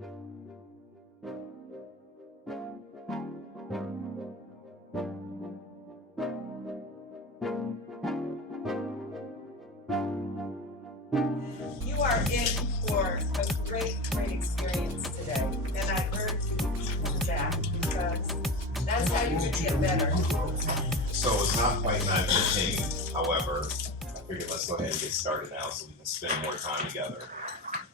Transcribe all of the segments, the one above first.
You are in for a great experience today, and I urge you to come back because that's how you're gonna get better. So it's not quite 9:15, however, I figured let's go ahead and get started now so we can spend more time together.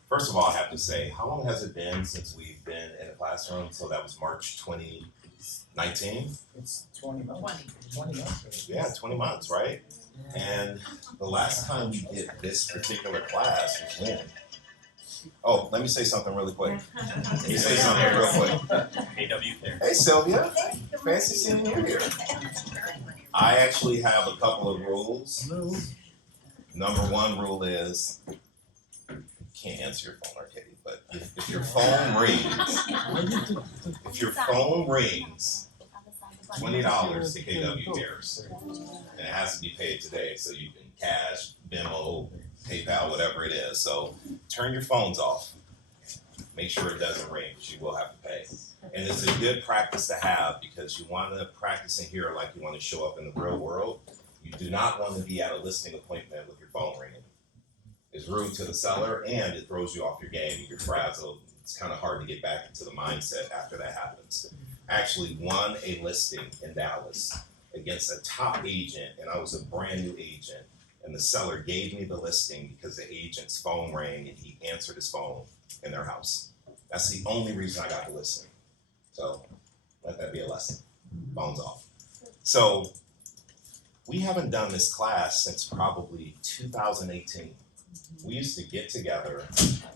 First of all, I have to say, how long has it been since we've been in a classroom? So that was March 2019? It's 20 months. 20 months. Yeah, 20 months, right? And the last time we did this particular class was when? Oh, let me say something really quick. Let me say something real quick. AW there. Hey Sylvia, fancy seeing you here. I actually have a couple of rules. Number one rule is, you can't answer your phone, Arcady, but if your phone rings, $20 to KW Cares. And it has to be paid today, so you can cash, Venmo, PayPal, whatever it is. So turn your phones off. Make sure it doesn't ring, because you will have to pay. And it's a good practice to have because you want to practice in here like you want to show up in the real world. You do not want to be at a listing appointment with your phone ringing. It's rude to the seller and it throws you off your game. You're frazzled. It's kind of hard to get back into the mindset after that happens. I actually won a listing in Dallas against a top agent, and I was a brand new agent. And the seller gave me the listing because the agent's phone rang and he answered his phone in their house. That's the only reason I got the listing. So let that be a lesson. Phones off. So we haven't done this class since probably 2018. We used to get together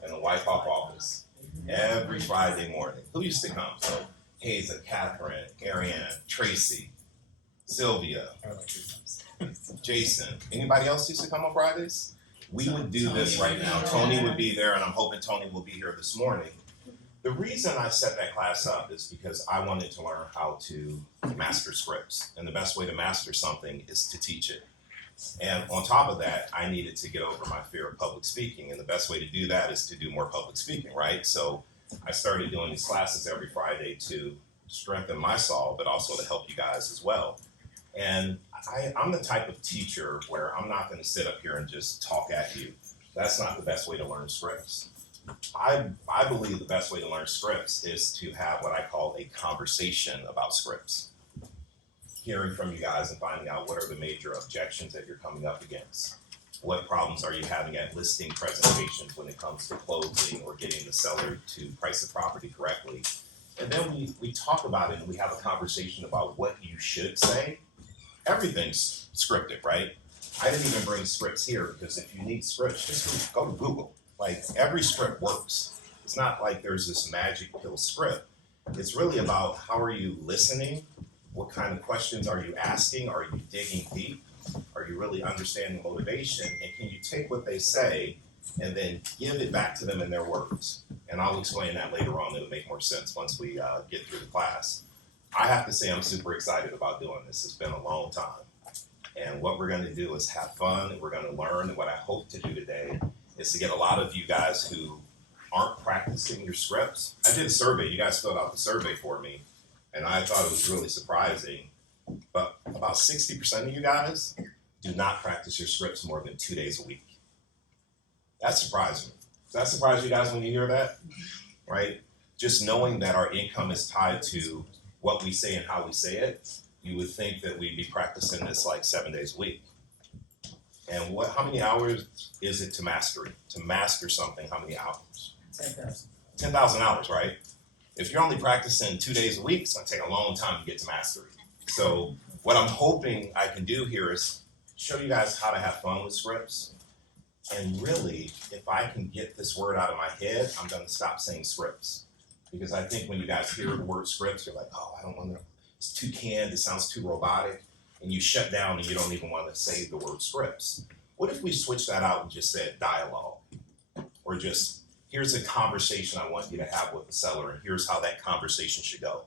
in the White Hawk office every Friday morning. Who used to come? So Hazel, Catherine, Ariane, Tracy, Sylvia, Jason. Anybody else used to come on Fridays? We would do this right now. Tony would be there, and I'm hoping Tony will be here this morning. The reason I set that class up is because I wanted to learn how to master scripts. And the best way to master something is to teach it. And on top of that, I needed to get over my fear of public speaking. And the best way to do that is to do more public speaking, right? So I started doing these classes every Friday to strengthen my solve, but also to help you guys as well. And I'm the type of teacher where I'm not going to sit up here and just talk at you. That's not the best way to learn scripts. I believe the best way to learn scripts is to have what I call a conversation about scripts. Hearing from you guys and finding out what are the major objections that you're coming up against. What problems are you having at listing presentations when it comes to closing or getting the seller to price the property correctly? And then we talk about it and we have a conversation about what you should say. Everything's scripted, right? I didn't even bring scripts here because if you need scripts, just go to Google. Like every script works. It's not like there's this magic pill script. It's really about how are you listening? What kind of questions are you asking? Are you digging deep? Are you really understanding motivation? And can you take what they say and then give it back to them in their words? And I'll explain that later on. It'll make more sense once we get through the class. I have to say I'm super excited about doing this. It's been a long time. And what we're going to do is have fun. And we're going to learn. And what I hope to do today is to get a lot of you guys who aren't practicing your scripts. I did a survey. You guys filled out the survey for me. And I thought it was really surprising. But about 60% of you guys do not practice your scripts more than 2 days a week. That's surprising. Does that surprise you guys when you hear that? Right? Just knowing that our income is tied to what we say and how we say it, you would think that we'd be practicing this like 7 days a week. And how many hours is it to mastery? To master something, how many hours? 10,000. 10,000 hours, right? If you're only practicing 2 days a week, it's gonna take a long time to get to mastery. So what I'm hoping I can do here is show you guys how to have fun with scripts. And really, if I can get this word out of my head, I'm gonna stop saying scripts. Because I think when you guys hear the word scripts, you're like, oh, I don't want to, it's too canned, it sounds too robotic. And you shut down and you don't even want to say the word scripts. What if we switch that out and just said dialogue? Or just, here's a conversation I want you to have with the seller, and here's how that conversation should go.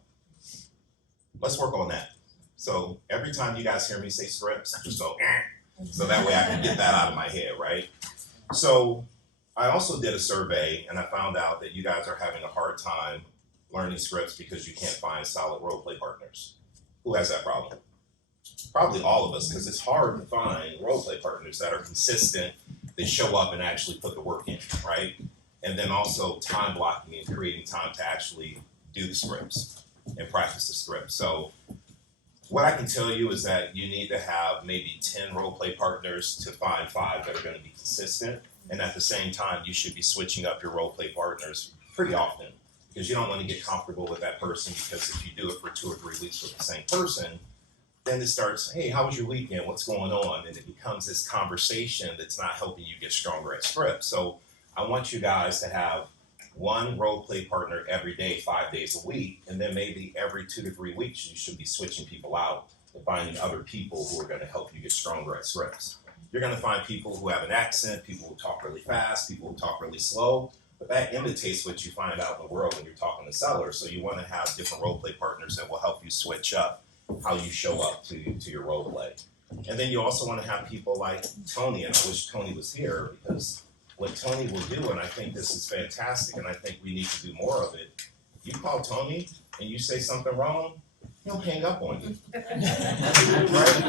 Let's work on that. So every time you guys hear me say scripts, just go, so that way I can get that out of my head, right? So I also did a survey and I found out that you guys are having a hard time learning scripts because you can't find solid role play partners. Who has that problem? Probably all of us, because it's hard to find role play partners that are consistent, that show up and actually put the work in, right? And then also time blocking and creating time to actually do the scripts and practice the script. So what I can tell you is that you need to have maybe 10 role play partners to find 5 that are going to be consistent. And at the same time, you should be switching up your role play partners pretty often, because you don't want to get comfortable with that person, because if you do it for 2 or 3 weeks with the same person, then it starts, hey, how was your weekend? What's going on? And it becomes this conversation that's not helping you get stronger at script. So I want you guys to have 1 role play partner every day, 5 days a week, and then maybe every 2 to 3 weeks you should be switching people out and finding other people who are going to help you get stronger at scripts. You're going to find people who have an accent, people who talk really fast, people who talk really slow, but that imitates what you find out in the world when you're talking to sellers. So you want to have different role play partners that will help you switch up how you show up to your role play. And then you also want to have people like Tony, and I wish Tony was here, because what Tony will do, and I think this is fantastic, and I think we need to do more of it, you call Tony and you say something wrong, he'll hang up on you. Right?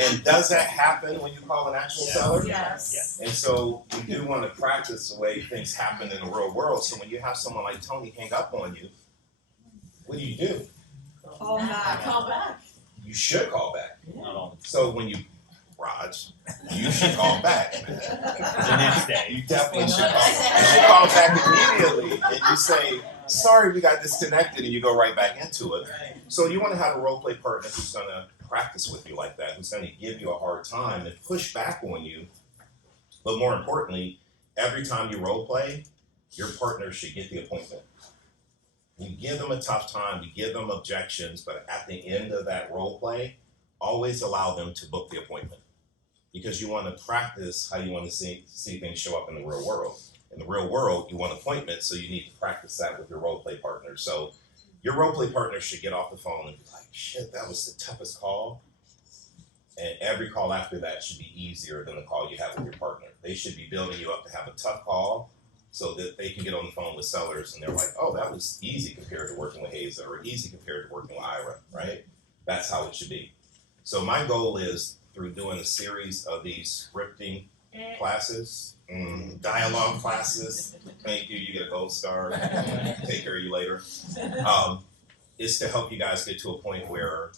And does that happen when you call an actual seller? Yes. And so you do want to practice the way things happen in the real world. So when you have someone like Tony hang up on you, what do? Call back. Call back. You should call back. Not all So when you, Raj, you should call back. the next day. You definitely should call. You should call back immediately, and you say, "Sorry, we got disconnected," and you go right back into it. Right. So you want to have a role play partner who's going to practice with you like that, who's going to give you a hard time and push back on you. But more importantly, every time you role play, your partner should get the appointment. You give them a tough time, you give them objections, but at the end of that role play, always allow them to book the appointment, because you want to practice how you want to see things show up in the real world. In the real world, you want appointments, so you need to practice that with your role play partner. So your role play partner should get off the phone and be like, shit, that was the toughest call. And every call after that should be easier than the call you have with your partner. They should be building you up to have a tough call, so that they can get on the phone with sellers and they're like, oh, that was easy compared to working with Haza, or easy compared to working with Ira, right? That's how it should be. So my goal is, through doing a series of these scripting classes, dialogue classes, thank you, you get a gold star, take care of you later, is to help you guys get to a point where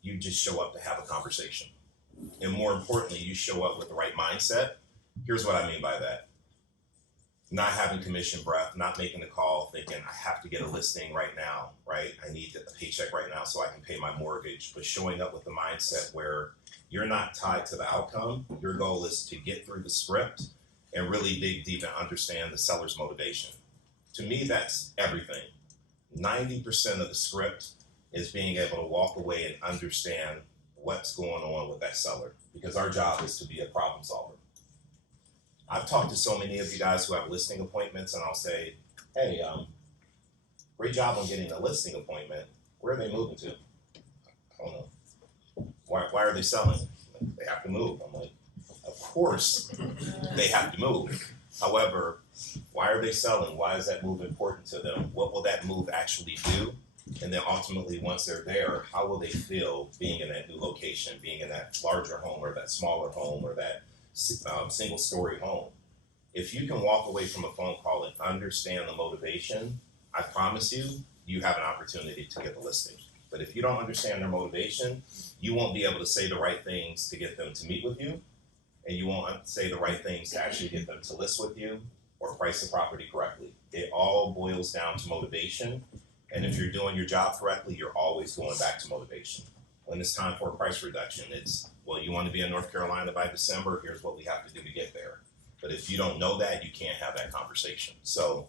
you just show up to have a conversation. And more importantly, you show up with the right mindset. Here's what I mean by that. Not having commission breath, not making the call thinking I have to get a listing right now, right? I need a paycheck right now so I can pay my mortgage, but showing up with the mindset where you're not tied to the outcome. Your goal is to get through the script and really dig deep and understand the seller's motivation. To me, that's everything. 90% of the script is being able to walk away and understand what's going on with that seller, because our job is to be a problem solver. I've talked to so many of you guys who have listing appointments, and I'll say, hey, great job on getting a listing appointment. Where are they moving to? I don't know. Why are they selling? They have to move. I'm like, of course they have to move. However, why are they selling? Why is that move important to them? What will that move actually do? And then ultimately, once they're there, how will they feel being in that new location, being in that larger home or that smaller home or that single story home? If you can walk away from a phone call and understand the motivation, I promise you, you have an opportunity to get the listing. But if you don't understand their motivation, you won't be able to say the right things to get them to meet with you, and you won't say the right things to actually get them to list with you or price the property correctly. It all boils down to motivation, and if you're doing your job correctly, you're always going back to motivation. When it's time for a price reduction, it's, well, you want to be in North Carolina by December, here's what we have to do to get there. But if you don't know that, you can't have that conversation. So,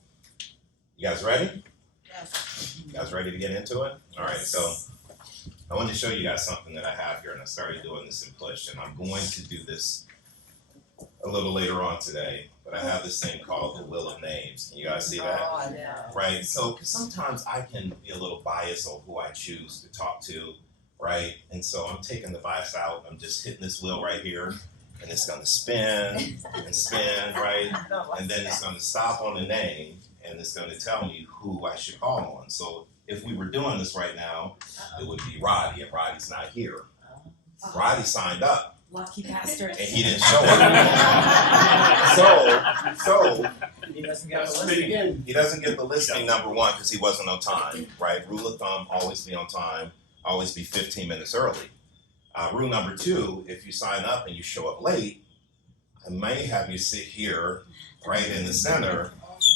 you guys ready? Yes. You guys ready to get into it? All right, so I wanted to show you guys something that I have here, and I started doing this in Push, and I'm going to do this a little later on today, but I have this thing called the Wheel of Names. Can you guys see that? Oh, I know. Right, so 'cause sometimes I can be a little biased on who I choose to talk to, right? And so I'm taking the bias out, I'm just hitting this wheel right here, and it's gonna spin and spin, right? And then it's gonna stop on the name, and it's gonna tell me who I should call on. So if we were doing this right now, it would be Roddy, and Roddy's not here. Roddy signed up, Lucky bastard. and he didn't show up. So He doesn't get a Spin listing. again. he doesn't get the listing, number one, because he wasn't on time, right? Rule of thumb, always be on time, always be 15 minutes early. Rule number two, if you sign up and you show up late, I may have you sit here right in the center,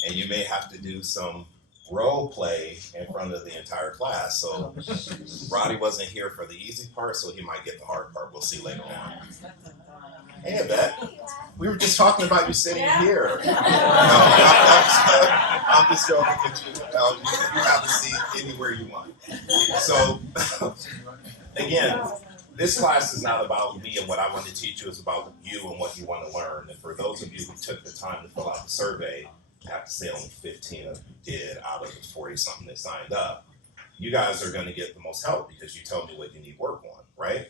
and you may have to do some role play in front of the entire class. So Roddy wasn't here for the easy part, so he might get the hard part. We'll see later on. Hey, Yvette, we were just talking about you sitting here. No, I'm just joking with you. You have a seat anywhere you want. So, again, this class is not about me and what I want to teach you. It's about you and what you want to learn. And for those of you who took the time to fill out the survey, I have to say only 15 of you did out of the 40-something that signed up. You guys are going to get the most help because you tell me what you need work on, right?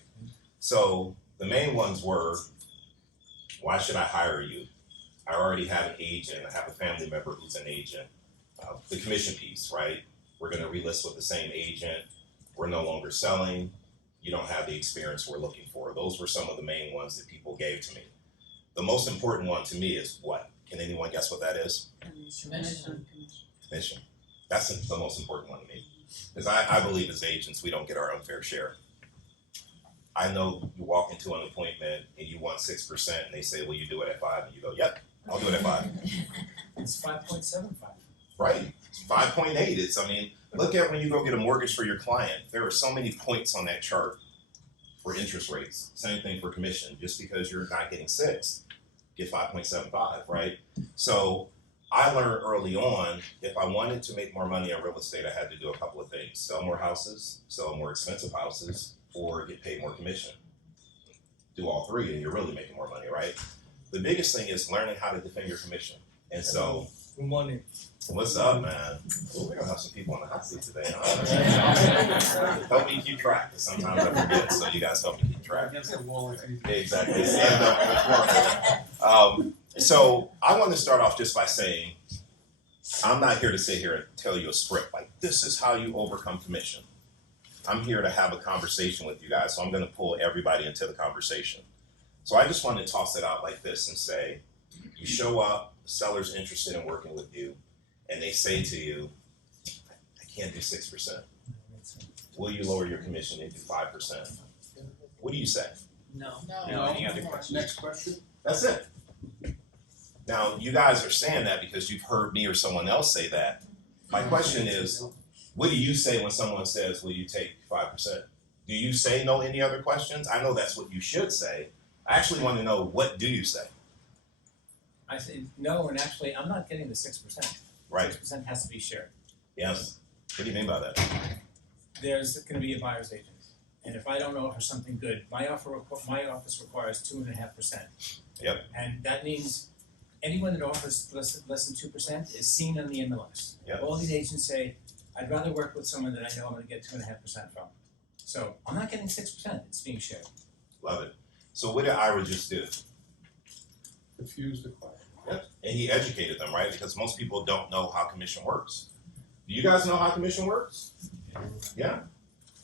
So the main ones were, why should I hire you? I already have an agent. I have a family member who's an agent. The commission piece, right? We're going to relist with the same agent. We're no longer selling. You don't have the experience we're looking for. Those were some of the main ones that people gave to me. The most important one to me is what? Can anyone guess what that is? Commission. That's the most important one to me. Because I believe as agents, we don't get our unfair share. I know you walk into an appointment and you want 6%, and they say, well, you do it at 5, and you go, yep, I'll do it at 5. It's 5.75. Right. 5.8. It's, look at when you go get a mortgage for your client. There are so many points on that chart for interest rates. Same thing for commission. Just because you're not getting 6, get 5.75, right? So I learned early on, if I wanted to make more money on real estate, I had to do a couple of things. Sell more houses, sell more expensive houses, or get paid more commission. Do all three and you're really making more money, right? The biggest thing is learning how to defend your commission. And so, Good morning. what's up, man? Ooh, we're gonna have some people on the hot seat today, huh? Help me keep track, because sometimes I forget, so you guys help me keep track. Exactly. Stand up. So I want to start off just by saying, I'm not here to sit here and tell you a script, like this is how you overcome commission. I'm here to have a conversation with you guys, so I'm gonna pull everybody into the conversation. So I just want to toss it out like this and say, you show up, the seller's interested in working with you, and they say to you, I can't do 6%. Will you lower your commission and do 5%? What do you say? No. Any other questions? Next question. That's it. Now, you guys are saying that because you've heard me or someone else say that. My question is, what do you say when someone says, will you take 5%? Do you say no any other questions? I know that's what you should say. I actually want to know, what do you say? I say no, and actually, I'm not getting the 6%. Right? 6% has to be shared. Yes. What do you mean by that? There's going to be a buyer's agent, and if I don't offer something good, my office requires 2.5%. Yep. And that means anyone that offers less than 2% is seen on the MLS. Yep. All these agents say, I'd rather work with someone that I know I'm going to get 2.5% from. So I'm not getting 6%. It's being shared. Love it. So what did Ira just do? Confuse the client. Yep. And he educated them, right? Because most people don't know how commission works. Do you guys know how commission works? Yeah.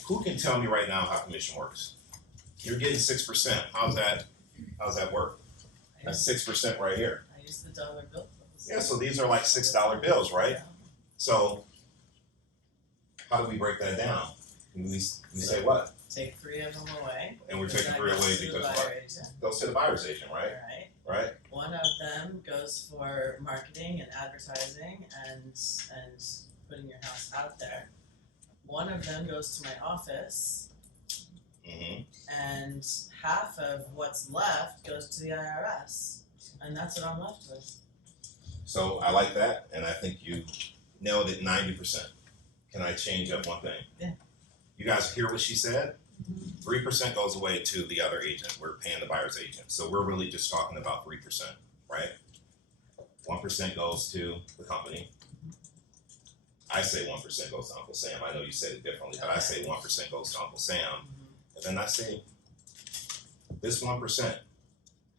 Who can tell me right now how commission works? You're getting 6%. How's that work? That's 6% right here. I use the dollar bill. Yeah, so these are like $6 bills, right? So how do we break that down? We say what? Take 3 of them away. And we're taking 3 away because what? Goes to the buyer's agent, right? Right. Right? One of them goes for marketing and advertising and putting your house out there. One of them goes to my office, Mm-hmm. and half of what's left goes to the IRS, and that's what I'm left with. So I like that, and I think you nailed it 90%. Can I change up one thing? Yeah. You guys hear what she said? 3% goes away to the other agent. We're paying the buyer's agent. So we're really just talking about 3%, right? 1% goes to the company. I say 1% goes to Uncle Sam. I know you said it differently, but I say 1% goes to Uncle Sam. And then I say, this 1%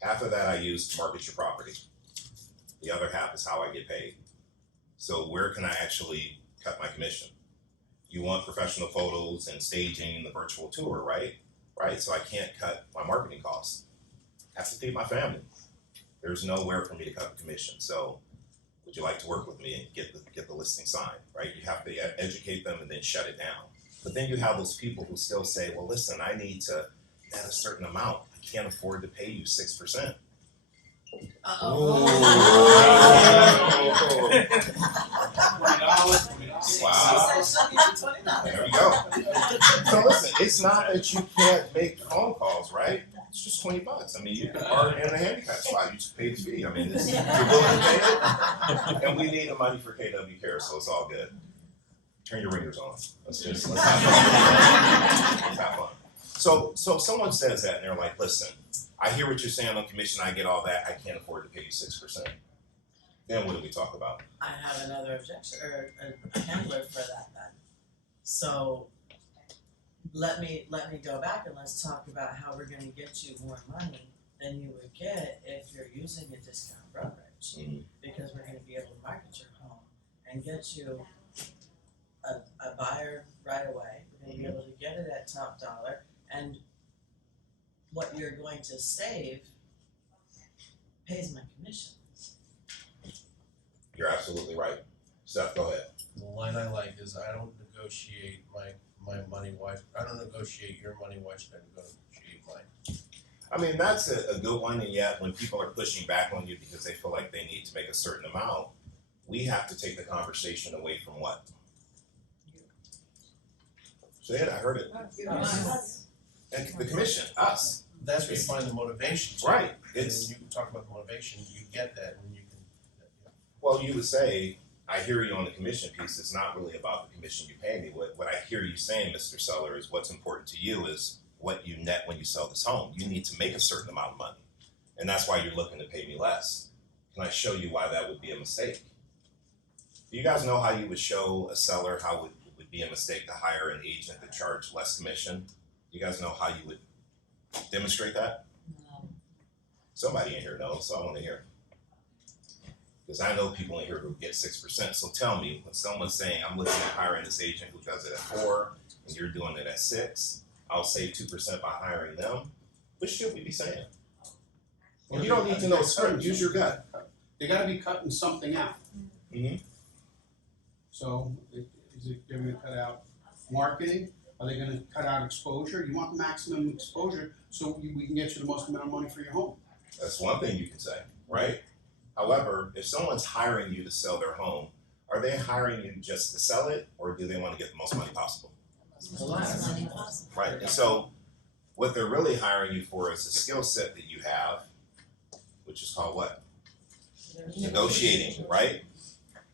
Half of that I use to market your property. The other half is how I get paid. So where can I actually cut my commission? You want professional photos and staging the virtual tour, right? Right, so I can't cut my marketing costs. I have to feed my family. There's nowhere for me to cut the commission. So would you like to work with me and get the listing signed, right? You have to educate them and then shut it down. But then you have those people who still say, well, listen, I need to net a certain amount. I can't afford to pay you 6%. Wow. She said she'll give you $20. There we go. So listen, it's not that you can't make phone calls, right? It's just $20. I mean, you can park in a handicap spot. You just pay the fee. I mean, you're willing to pay it, and we need the money for KW Care, so it's all good. Turn your ringers on. Let's have fun. Let's have fun. So someone says that, and they're like, "Listen, I hear what you're saying on commission. I get all that. I can't afford to pay you 6%." Then what do we talk about? I have another objection, or a handler for that then. So let me go back and let's talk about how we're gonna get you more money than you would get if you're using a discount brokerage. Because we're gonna be able to market your home and get you a buyer right away. We're gonna be able to get it at top dollar, and what you're going to save pays my commission. You're absolutely right. Seth, go ahead. The line I like is I don't negotiate my money, I don't negotiate your money, why should I negotiate mine? I mean, that's a good one, and yet when people are pushing back on you because they feel like they need to make a certain amount, we have to take the conversation away from what? Say it, I heard it. And the commission, us. That's where you find the motivation. Right. And It's, when you talk about the motivation, you get that when you can, well, you would say, I hear you on the commission piece, it's not really about the commission you pay me. What I hear you saying, Mr. Seller, is what's important to you is what you net when you sell this home. You need to make a certain amount of money. And that's why you're looking to pay me less. Can I show you why that would be a mistake? Do you guys know how you would show a seller how it would be a mistake to hire an agent to charge less commission? Do you guys know how you would demonstrate that? Somebody in here knows, so I want to hear. Because I know people in here who get 6%. So tell me, when someone's saying, I'm looking at hiring this agent who does it at 4, and you're doing it at 6, I'll save 2% by hiring them. What should we be saying? And you don't need to know script, use your gut. They gotta be cutting something out. Mhm. So, is it, they're gonna cut out marketing? Are they gonna cut out exposure? You want maximum exposure so we can get you the most amount of money for your home. That's one thing you can say, right? However, if someone's hiring you to sell their home, are they hiring you just to sell it, or do they want to get the most money possible? Right, and so what they're really hiring you for is a skill set that you have, which is called what? Negotiating, right?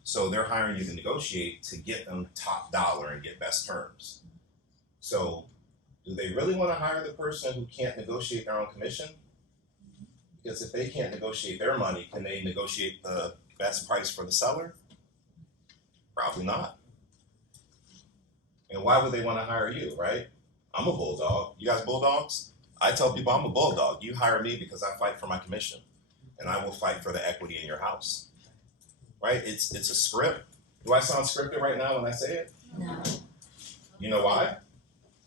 So they're hiring you to negotiate to get them top dollar and get best terms. So do they really want to hire the person who can't negotiate their own commission? Because if they can't negotiate their money, can they negotiate the best price for the seller? Probably not. And why would they want to hire you, right? I'm a bulldog. You guys bulldogs? I tell people I'm a bulldog. You hire me because I fight for my commission. And I will fight for the equity in your house. Right? It's a script. Do I sound scripted right now when I say it? No. You know why?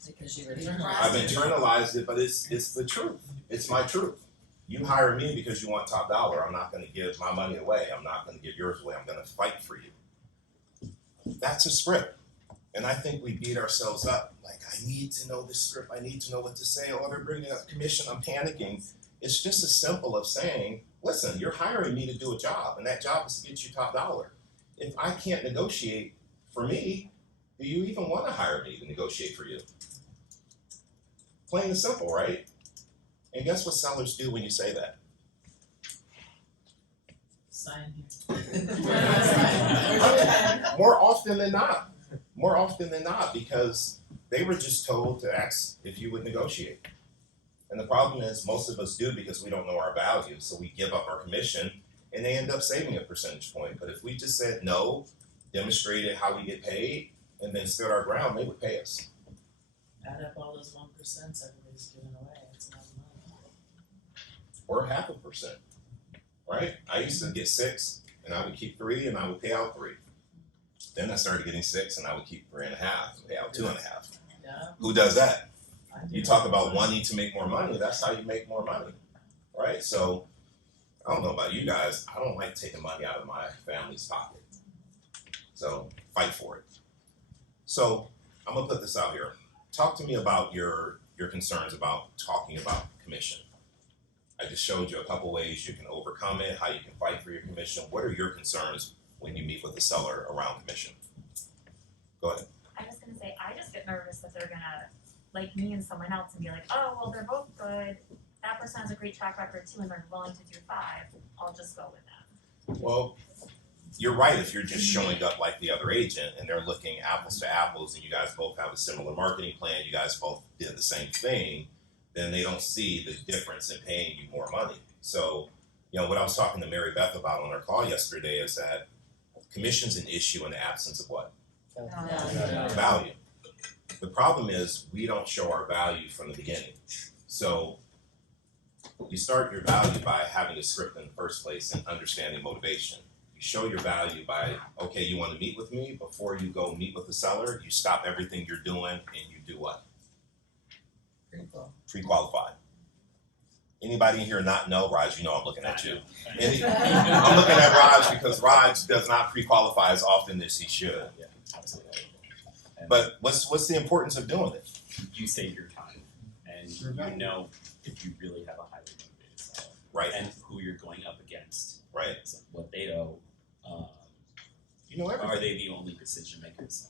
Because you I've internalized it, but it's the truth. It's my truth. You hire me because you want top dollar. I'm not going to give my money away. I'm not going to give yours away. I'm going to fight for you. That's a script. And I think we beat ourselves up. Like, I need to know this script. I need to know what to say. Oh, they're bringing up commission. I'm panicking. It's just as simple as saying, listen, you're hiring me to do a job, and that job is to get you top dollar. If I can't negotiate for me, do you even want to hire me to negotiate for you? Plain and simple, right? And guess what sellers do when you say that? sign More often than not. More often than not, because they were just told to ask if you would negotiate. And the problem is most of us do because we don't know our value, so we give up our commission and they end up saving a percentage point. But if we just said no, demonstrated how we get paid, and then stood our ground, they would pay us. Add up all those 1% everybody's giving away, it's a lot of money. or 0.5%, right? I used to get 6 and I would keep 3 and I would pay out 3. Then I started getting 6 and I would keep 3.5 and pay out 2.5. Yeah, Who does that? I do. You talk about wanting to make more money, that's how you make more money, right? So I don't know about you guys, I don't like taking money out of my family's pocket. So fight for it. So I'm gonna put this out here. Talk to me about your concerns about talking about commission. I just showed you a couple ways you can overcome it, how you can fight for your commission. What are your concerns when you meet with the seller around commission? Go ahead. I was gonna say, I just get nervous that they're gonna, like me and someone else, and be like, oh, well, they're both good. That person has a great track record too, and they're willing to do 5. I'll just go with them. Well, you're right if you're just showing up like the other agent and they're looking apples to apples and you guys both have a similar marketing plan, you guys both did the same thing, then they don't see the difference in paying you more money. So, you know, what I was talking to Mary Beth about on our call yesterday is that commission's an issue in the absence of what? Value. The problem is we don't show our value from the beginning. So you start your value by having a script in the first place and understanding motivation. You show your value by, okay, you want to meet with me? Before you go meet with the seller, you stop everything you're doing and you do what? Pre-qualify. Anybody in here not know? Raj, you know I'm looking at you. I'm looking at Raj because Raj does not pre-qualify as often as he should. Yeah, absolutely. And But what's the importance of doing it? you save your time, and Your value. you know if you really have a highly motivated seller, Right, and who you're going up against, right. so what they owe. You know Are everything, they the only decision makers?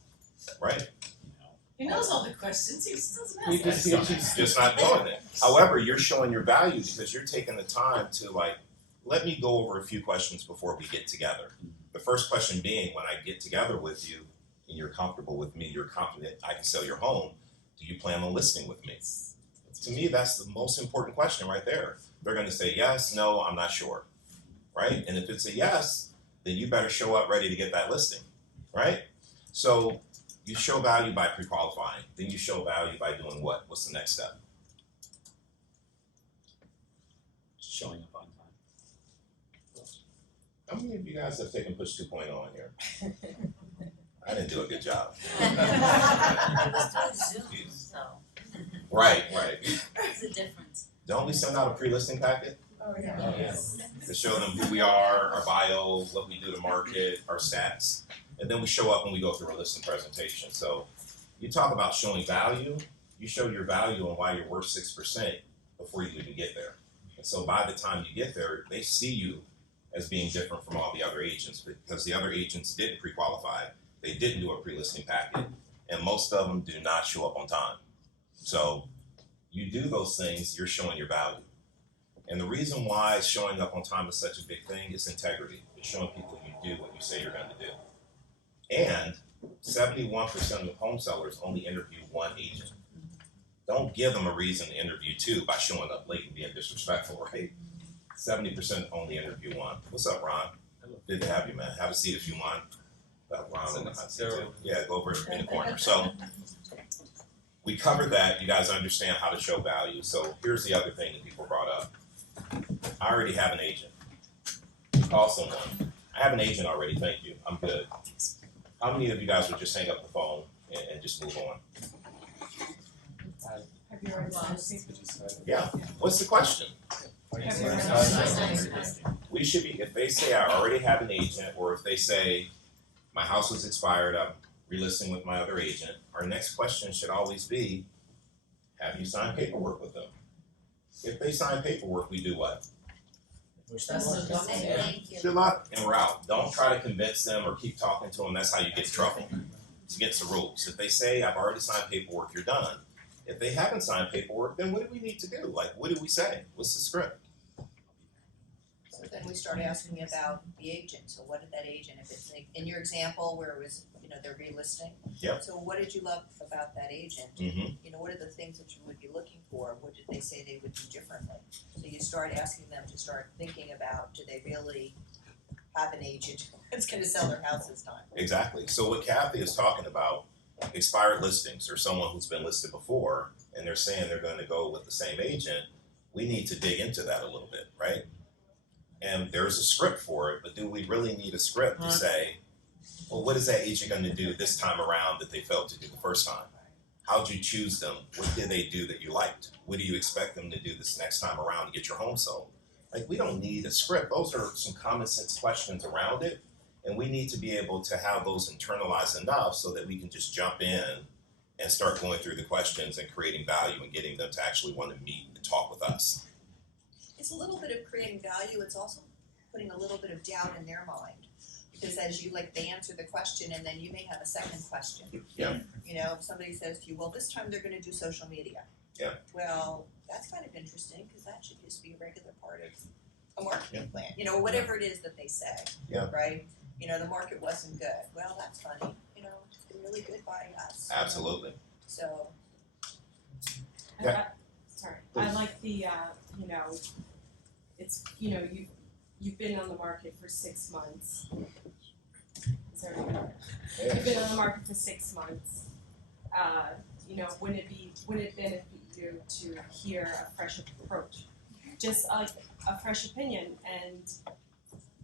right? You know, He knows all the questions, he just doesn't He ask just- them. He's just not doing it. However, you're showing your value because you're taking the time to like, let me go over a few questions before we get together. The first question being, when I get together with you and you're comfortable with me, you're confident I can sell your home, do you plan on listing with me? To me, that's the most important question right there. They're gonna say yes, no, I'm not sure, right? And if it's a yes, then you better show up ready to get that listing, right? So you show value by pre-qualifying, then you show value by doing what? What's the next step? showing up on time. How many of you guys have taken Push 2.0 on here? I didn't do a good job. So, Right. it's a difference. Don't we send out a pre-listing packet Oh, yeah. to show them who we are, our bio, what we do to market, our stats? And then we show up and we go through a listing presentation. So you talk about showing value, you show your value and why you're worth 6% before you even get there. And so by the time you get there, they see you as being different from all the other agents because the other agents didn't pre-qualify, they didn't do a pre-listing packet, and most of them do not show up on time. So you do those things, you're showing your value. And the reason why showing up on time is such a big thing is integrity. It's showing people you do what you say you're going to do. And 71% of home sellers only interview one agent. Don't give them a reason to interview 2 by showing up late and being disrespectful, right? 70% only interview 1. What's up, Ron? Good to have you, man. Have a seat if you want. Ron in the hot seat too. Yeah, go over in the corner. So we covered that. You guys understand how to show value. So here's the other thing that people brought up. I already have an agent. Call someone. I have an agent already. Thank you. I'm good. How many of you guys would just hang up the phone and just move on? Have you already seen? Yeah. What's the question? We should be, if they say I already have an agent, or if they say my house was expired, I'm relisting with my other agent, our next question should always be, have you signed paperwork with them? If they sign paperwork, we do what? Which That's that's the one, yeah. Thank you. Good luck, and we're out. Don't try to convince them or keep talking to them. That's how you get in trouble. It's against the rules. If they say, I've already signed paperwork, you're done. If they haven't signed paperwork, then what do we need to do? Like, what do we say? What's the script? So then we start asking about the agent, so what did that agent, if it's like, in your example where it was, they're relisting. Yep. So what did you love about that agent? Mm-hmm. What are the things that you would be looking for, what did they say they would do differently? So you start asking them to start thinking about, do they really have an agent that's gonna sell their house this time? Exactly. So what Kathy is talking about, expired listings or someone who's been listed before, and they're saying they're going to go with the same agent. we need to dig into that a little bit, right? And there's a script for it, but do we really need a script to say, well, what is that agent gonna do this time around that they failed to do the first time? How'd you choose them? What did they do that you liked? What do you expect them to do this next time around to get your home sold? Like, we don't need a script. Those are some common sense questions around it. And we need to be able to have those internalized enough so that we can just jump in and start going through the questions and creating value and getting them to actually want to meet and talk with us. It's a little bit of creating value, it's also putting a little bit of doubt in their mind. Because as you, like, they answer the question and then you may have a second question. Yeah. You know, if somebody says to you, well, this time they're gonna do social media. Yeah. Well, that's kind of interesting, cause that should just be a regular part of a marketing plan, you know, whatever it is that they say. Yeah. Right? You know, the market wasn't good, well, that's funny, you know, it's been really good by us. Absolutely. So, Yeah. Sorry, Please. I like the, you know, it's, you know, you've been on the market for 6 months. Is there You've been on the market for 6 months. You know, wouldn't it benefit you to hear a fresh approach? Just a fresh opinion, and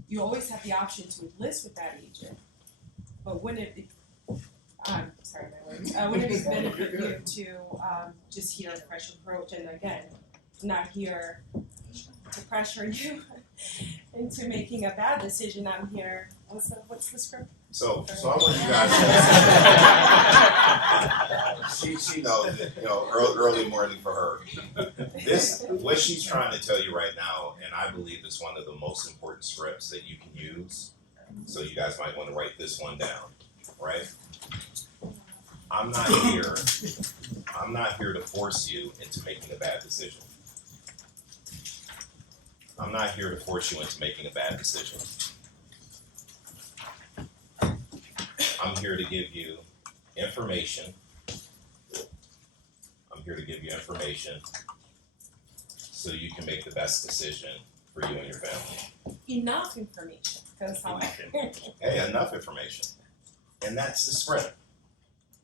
you always have the option to list with that agent. But wouldn't it be, sorry my words, wouldn't it benefit you to just hear a fresh approach, and again, not here to pressure you into making a bad decision? I'm here, what's the script? So I want you guys she knows that, you know, early morning for her. What she's trying to tell you right now, and I believe is one of the most important scripts that you can use, so you guys might want to write this one down, right? I'm not here to force you into making a bad decision. I'm not here to force you into making a bad decision. I'm here to give you information. I'm here to give you information so you can make the best decision for you and your family. Enough information, because how Hey, enough information. And that's the script.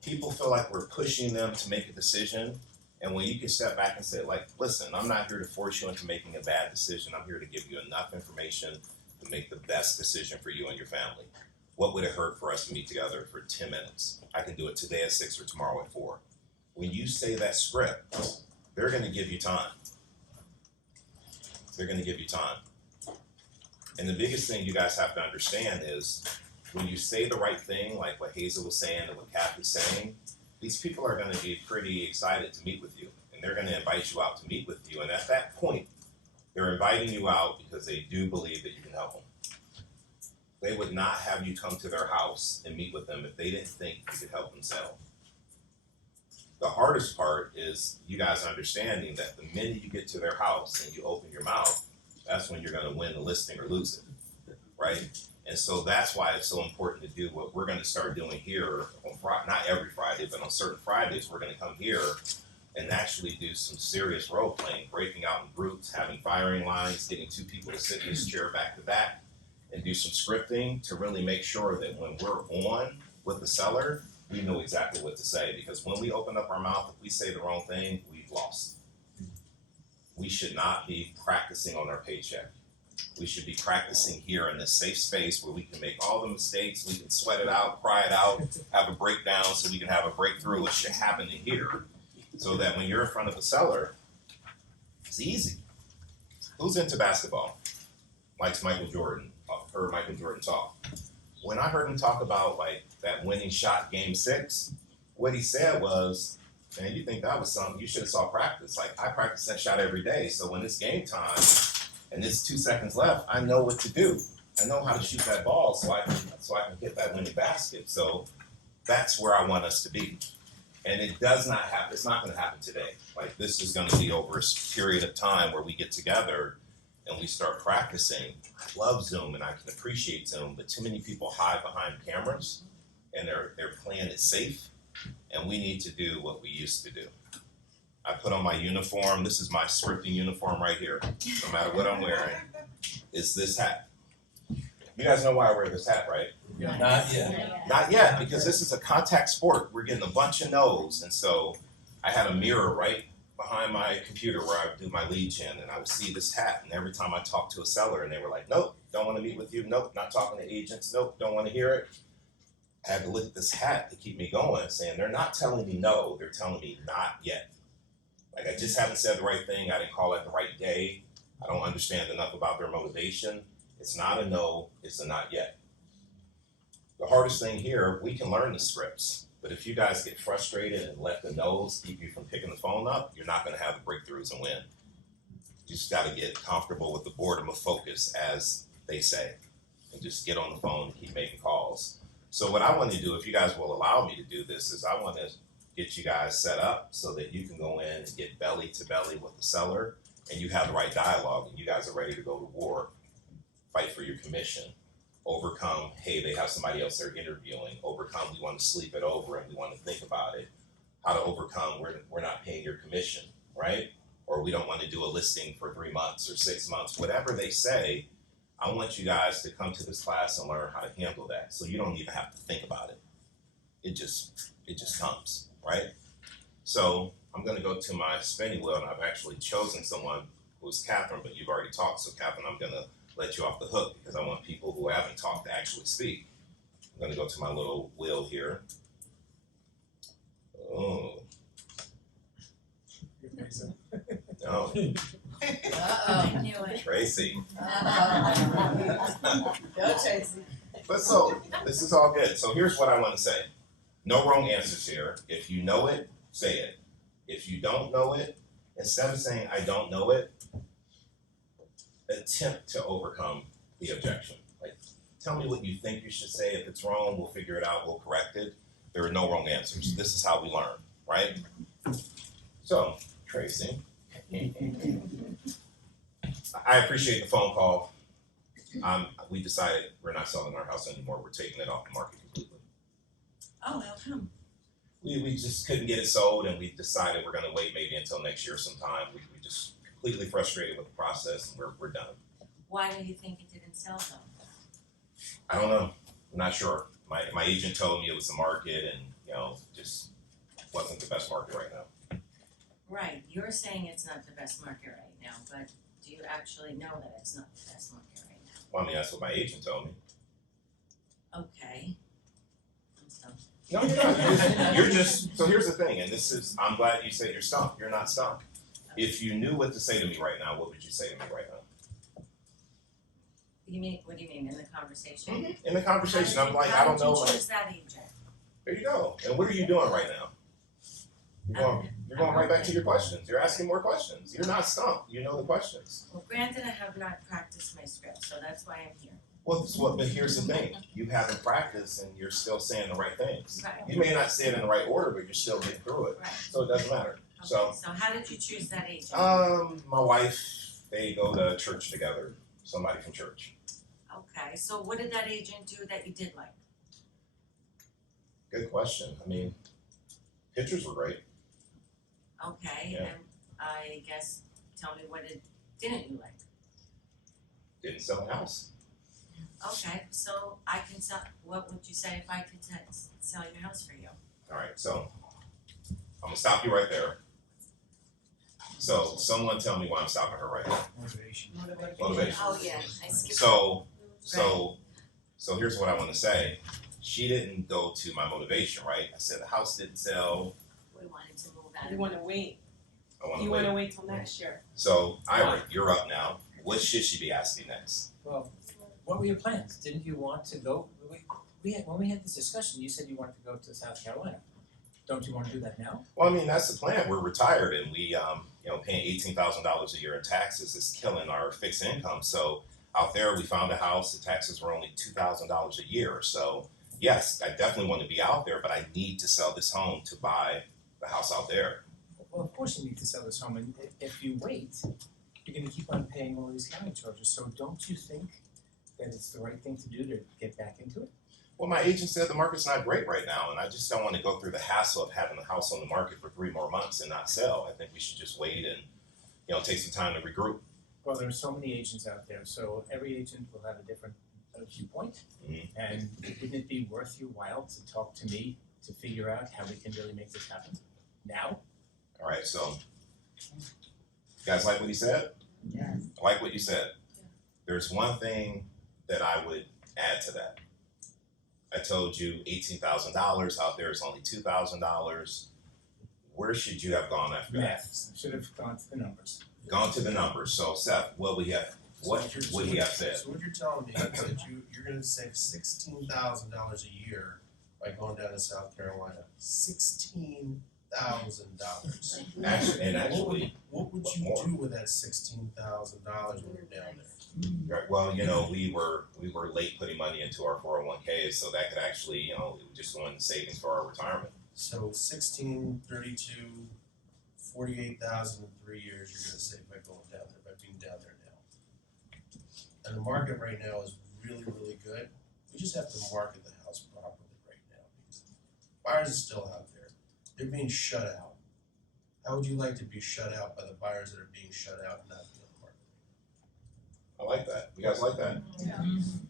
People feel like we're pushing them to make a decision, and when you can step back and say, like, listen, I'm not here to force you into making a bad decision. I'm here to give you enough information to make the best decision for you and your family. What would it hurt for us to meet together for 10 minutes? I can do it today at 6 or tomorrow at 4. When you say that script, they're gonna give you time. They're gonna give you time. And the biggest thing you guys have to understand is when you say the right thing, like what Hazel was saying and what Kathy's saying, these people are gonna be pretty excited to meet with you. And they're gonna invite you out to meet with you. And at that point, they're inviting you out because they do believe that you can help them. They would not have you come to their house and meet with them if they didn't think you could help them sell. The hardest part is you guys understanding that the minute you get to their house and you open your mouth, that's when you're gonna win the listing or lose it, right? And so that's why it's so important to do what we're gonna start doing here on Friday, not every Friday, but on certain Fridays, we're gonna come here and actually do some serious role playing, breaking out in groups, having firing lines, getting 2 people to sit in this chair back to back, and do some scripting to really make sure that when we're on with the seller, we know exactly what to say. Because when we open up our mouth, if we say the wrong thing, we've lost. We should not be practicing on our paycheck. We should be practicing here in this safe space where we can make all the mistakes, we can sweat it out, cry it out, have a breakdown so we can have a breakthrough, which should happen in here. So that when you're in front of a seller, it's easy. Who's into basketball? Likes Michael Jordan, heard Michael Jordan talk. When I heard him talk about like that winning shot game 6, what he said was, man, you think that was something, you should have saw practice. Like, I practice that shot every day, so when it's game time and it's 2 seconds left, I know what to do. I know how to shoot that ball so I can hit that winning basket. So that's where I want us to be. And it does not happen, it's not gonna happen today. Like, this is gonna be over a period of time where we get together and we start practicing. I love Zoom and I can appreciate Zoom, but too many people hide behind cameras and they're playing it safe, and we need to do what we used to do. I put on my uniform, this is my scripting uniform right here, no matter what I'm wearing, is this hat. You guys know why I wear this hat, right? Yeah. Not yet. Not yet, because this is a contact sport. We're getting a bunch of no's, and so I had a mirror right behind my computer where I do my lead gen, and I would see this hat, and every time I talked to a seller and they were like, nope, don't want to meet with you, nope, not talking to agents, nope, don't want to hear it. I had to look at this hat to keep me going, saying they're not telling me no, they're telling me not yet. Like, I just haven't said the right thing, I didn't call it the right day, I don't understand enough about their motivation. It's not a no, it's a not yet. The hardest thing here, we can learn the scripts, but if you guys get frustrated and let the no's keep you from picking the phone up, you're not gonna have the breakthroughs and win. You just gotta get comfortable with the boredom of focus, as they say, and just get on the phone and keep making calls. So what I want to do, if you guys will allow me to do this, is I want to get you guys set up so that you can go in and get belly to belly with the seller, and you have the right dialogue, and you guys are ready to go to war, fight for your commission, overcome, hey, they have somebody else they're interviewing, overcome, we want to sleep it over and we want to think about it, how to overcome, we're not paying your commission, right? Or we don't want to do a listing for 3 months or 6 months, whatever they say. I want you guys to come to this class and learn how to handle that, so you don't even have to think about it. It just comes, right? So I'm gonna go to my spinning wheel, and I've actually chosen someone who's Catherine, but you've already talked, so Catherine, I'm gonna let you off the hook because I want people who haven't talked to actually speak. I'm gonna go to my little wheel here. Oh, no, Uh-oh. knew it. Tracy. Go Tracy. But so, this is all good. So here's what I want to say. No wrong answers here. If you know it, say it. If you don't know it, instead of saying I don't know it, attempt to overcome the objection. Like, tell me what you think you should say. If it's wrong, we'll figure it out, we'll correct it. There are no wrong answers. This is how we learn, right? So, Tracy, I appreciate the phone call. We decided we're not selling our house anymore. We're taking it off the market completely. Oh, how come? We just couldn't get it sold, and we decided we're gonna wait maybe until next year sometime. We just completely frustrated with the process, and we're done. Why do you think it didn't sell though? I don't know. I'm not sure. My agent told me it was the market, and just wasn't the best market right now. Right, you're saying it's not the best market right now, but do you actually know that it's not the best market right now? Well, I mean, that's what my agent told me. Okay. I'm stumped. No, you're not. You're just. So here's the thing, and this is. I'm glad you said you're stumped. You're not stumped. If you knew what to say to me right now, what would you say to me right now? What do you mean, in the conversation? In the conversation, I'm like, I don't know. How did you choose that agent? There you go. And what are you doing right now? You're going right back to your questions. You're asking more questions. You're not stumped. You know the questions. Well, granted, I have not practiced my script, so that's why I'm here. Well, but here's the thing. You haven't practiced, and you're still saying the right things. Right. You may not say it in the right order, but you're still getting through it. Right. So it doesn't matter. Okay, So, so how did you choose that agent? my wife, they go to church together. Somebody from church. Okay, so what did that agent do that you did like? Good question. I mean, pictures were great. Okay, Yeah. and I guess, tell me what didn't you like? Didn't sell the house. Okay, so I can sell, what would you say if I could sell your house for you? All right, so I'm gonna stop you right there. So someone tell me why I'm stopping her right now. Motivation. Motivation. Oh, yeah, I skipped. So here's what I want to say. She didn't go to my motivation, right? I said the house didn't sell. We wanted to move out. You wanna wait, I want you to wait. wanna wait till next year. So Ira, you're up now. What should she be asking next? Well, what were your plans? Didn't you want to go, when we had this discussion, you said you wanted to go to South Carolina. Don't you wanna do that now? Well, I mean, that's the plan. We're retired, and we, paying $18,000 a year in taxes is killing our fixed income. So out there, we found a house. The taxes were only $2,000 a year. So yes, I definitely want to be out there, but I need to sell this home to buy the house out there. Well, of course you need to sell this home, and if you wait, you're gonna keep on paying all these county charges, so don't you think that it's the right thing to do to get back into it? Well, my agent said the market's not great right now, and I just don't want to go through the hassle of having the house on the market for 3 more months and not sell. I think we should just wait and, take some time to regroup. Well, there are so many agents out there, so every agent will have a different viewpoint. Mhm. And wouldn't it be worth your while to talk to me to figure out how we can really make this happen now? All right, so You guys like what he said? Yes. I like what you said. There's one thing that I would add to that. I told you $18,000 out there is only $2,000. Where should you have gone after that? Math, should have gone to the numbers. Gone to the numbers. So Seth, what would he have said? So what you're telling me is that you're gonna save $16,000 a year by going down to South Carolina. $16,000. Actually, What would you more. do with that $16,000 when you're down there? right, well, you know, we were late putting money into our 401k, so that could actually, you know, it would just go into savings for our retirement. So 16, 32, 48,000 in 3 years you're gonna save by going down there, by being down there now. And the market right now is really, really good. We just have to market the house properly right now because buyers are still out there. They're being shut out. How would you like to be shut out by the buyers that are being shut out and not being on the market? I like that. You guys like that? Yeah.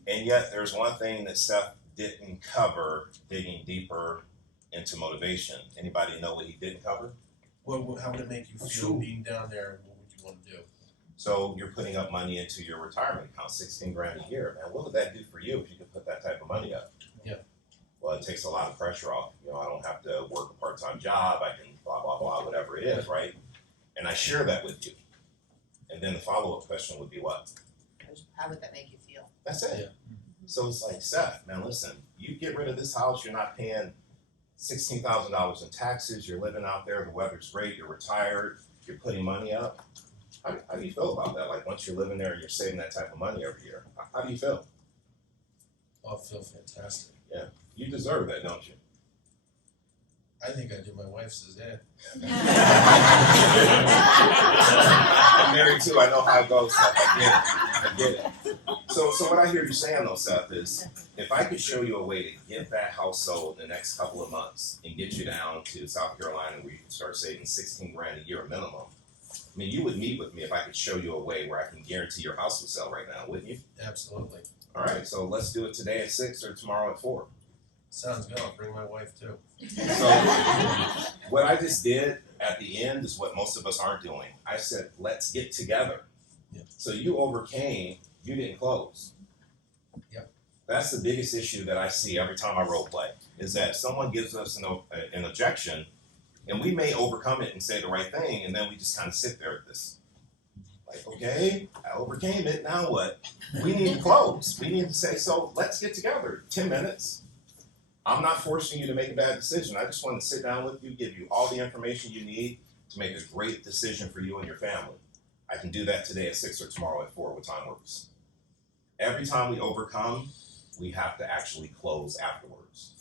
And yet, there's one thing that Seth didn't cover, digging deeper into motivation. Anybody know what he didn't cover? How would it make you feel being down there? What would you want to do? So you're putting up money into your retirement account, 16 grand a year, man. What would that do for you if you could put that type of money up? Yeah. Well, it takes a lot of pressure off. You know, I don't have to work a part-time job. I can blah, blah, blah, whatever it is, right? And I share that with you. And then the follow-up question would be what? How would that make you feel? That's it. Yeah. So it's like, Seth, man, listen, you get rid of this house, you're not paying $16,000 in taxes, you're living out there, the weather's great, you're retired, you're putting money up. How do you feel about that? Like, once you're living there and you're saving that type of money every year, how do you feel? I'll feel fantastic. You deserve that, don't you? I think I do. My wife says, yeah. I'm married too, I know how it goes, Seth. I get it. So what I hear you saying though, Seth, is if I could show you a way to get that house sold in the next couple of months and get you down to South Carolina where you can start saving 16 grand a year minimum, I mean, you would meet with me if I could show you a way where I can guarantee your house will sell right now, wouldn't you? Absolutely. All right, so let's do it today at 6 or tomorrow at 4. Sounds good. I'll bring my wife too. So what I just did at the end is what most of us aren't doing. I said, let's get together. Yeah. So you overcame, you didn't close. Yep. That's the biggest issue that I see every time I role play, is that someone gives us an objection and we may overcome it and say the right thing, and then we just kind of sit there at this. Like, okay, I overcame it, now what? We need to close. We need to say, so let's get together, 10 minutes. I'm not forcing you to make a bad decision. I just want to sit down with you, give you all the information you need to make a great decision for you and your family. I can do that today at 6 or tomorrow at 4, what time works. Every time we overcome, we have to actually close afterwards.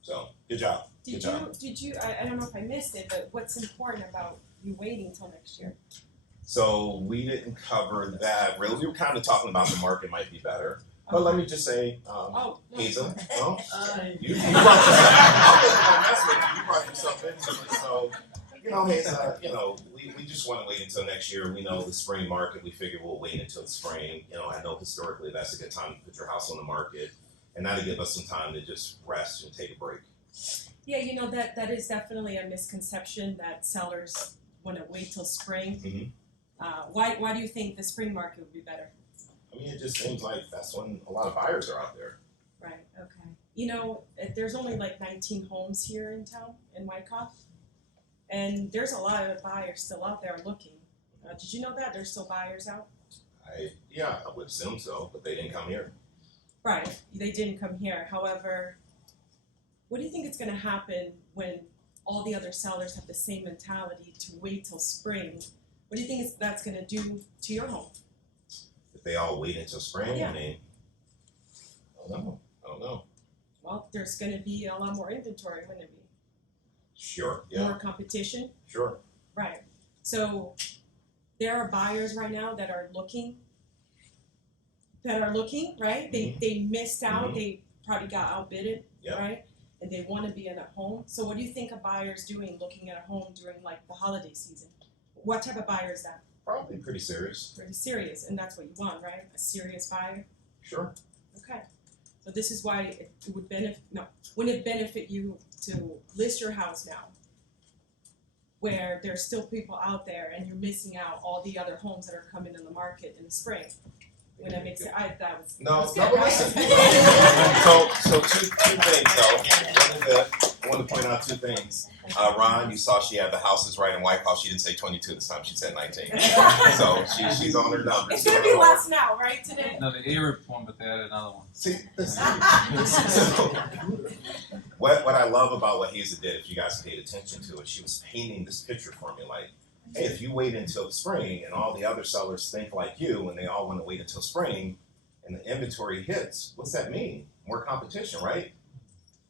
So, good job. Good job. Did you, I don't know if I missed it, but what's important about you waiting till next year? So we didn't cover that really. We were kind of talking about the market might be better. But let me just say, Oh, no. Hazel, no? You brought yourself, you brought yourself into it. So, you know, Hazel, you know, we just want to wait until next year. We know the spring market, we figure we'll wait until the spring. You know, I know historically that's a good time to put your house on the market. And that'll give us some time to just rest and take a break. Yeah, you know, that is definitely a misconception that sellers wanna wait till spring. Mhm. Why do you think the spring market would be better? I mean, it just seems like that's when a lot of buyers are out there. Right, okay. You know, there's only like 19 homes here in town, in Wyckoff. And there's a lot of buyers still out there looking. Did you know that? There's still buyers out? I would assume so, but they didn't come here. Right, they didn't come here. However, what do you think is gonna happen when all the other sellers have the same mentality to wait till spring? What do you think that's gonna do to your home? If they all wait until spring, Yeah. I mean, I don't know. Well, there's gonna be a lot more inventory, wouldn't it be? Sure, yeah, More competition, sure. right? So there are buyers right now that are looking, right? They missed out, they probably got outbidded, Yep. right? And they wanna be in a home. So what do you think a buyer's doing looking at a home during like the holiday season? What type of buyer is that? Probably pretty serious. Pretty serious, and that's what you want, right? A serious buyer? Sure. Okay. So this is why it wouldn't it benefit you to list your house now? where there's still people out there and you're missing out all the other homes that are coming in the market in the spring. When that makes it, that was No, good, no, but right? listen. So two things though. I wanted to point out two things. Ron, you saw she had the houses right in White House. She didn't say 22 this time. She said 19. So she's on her numbers. It's gonna be less now, right, today? No, the Arab one, but they added another one. See, so, what I love about what Hazel did, if you guys paid attention to it, she was painting this picture for me like, hey, if you wait until spring and all the other sellers think like you and they all want to wait until spring and the inventory hits, what's that mean? More competition, right?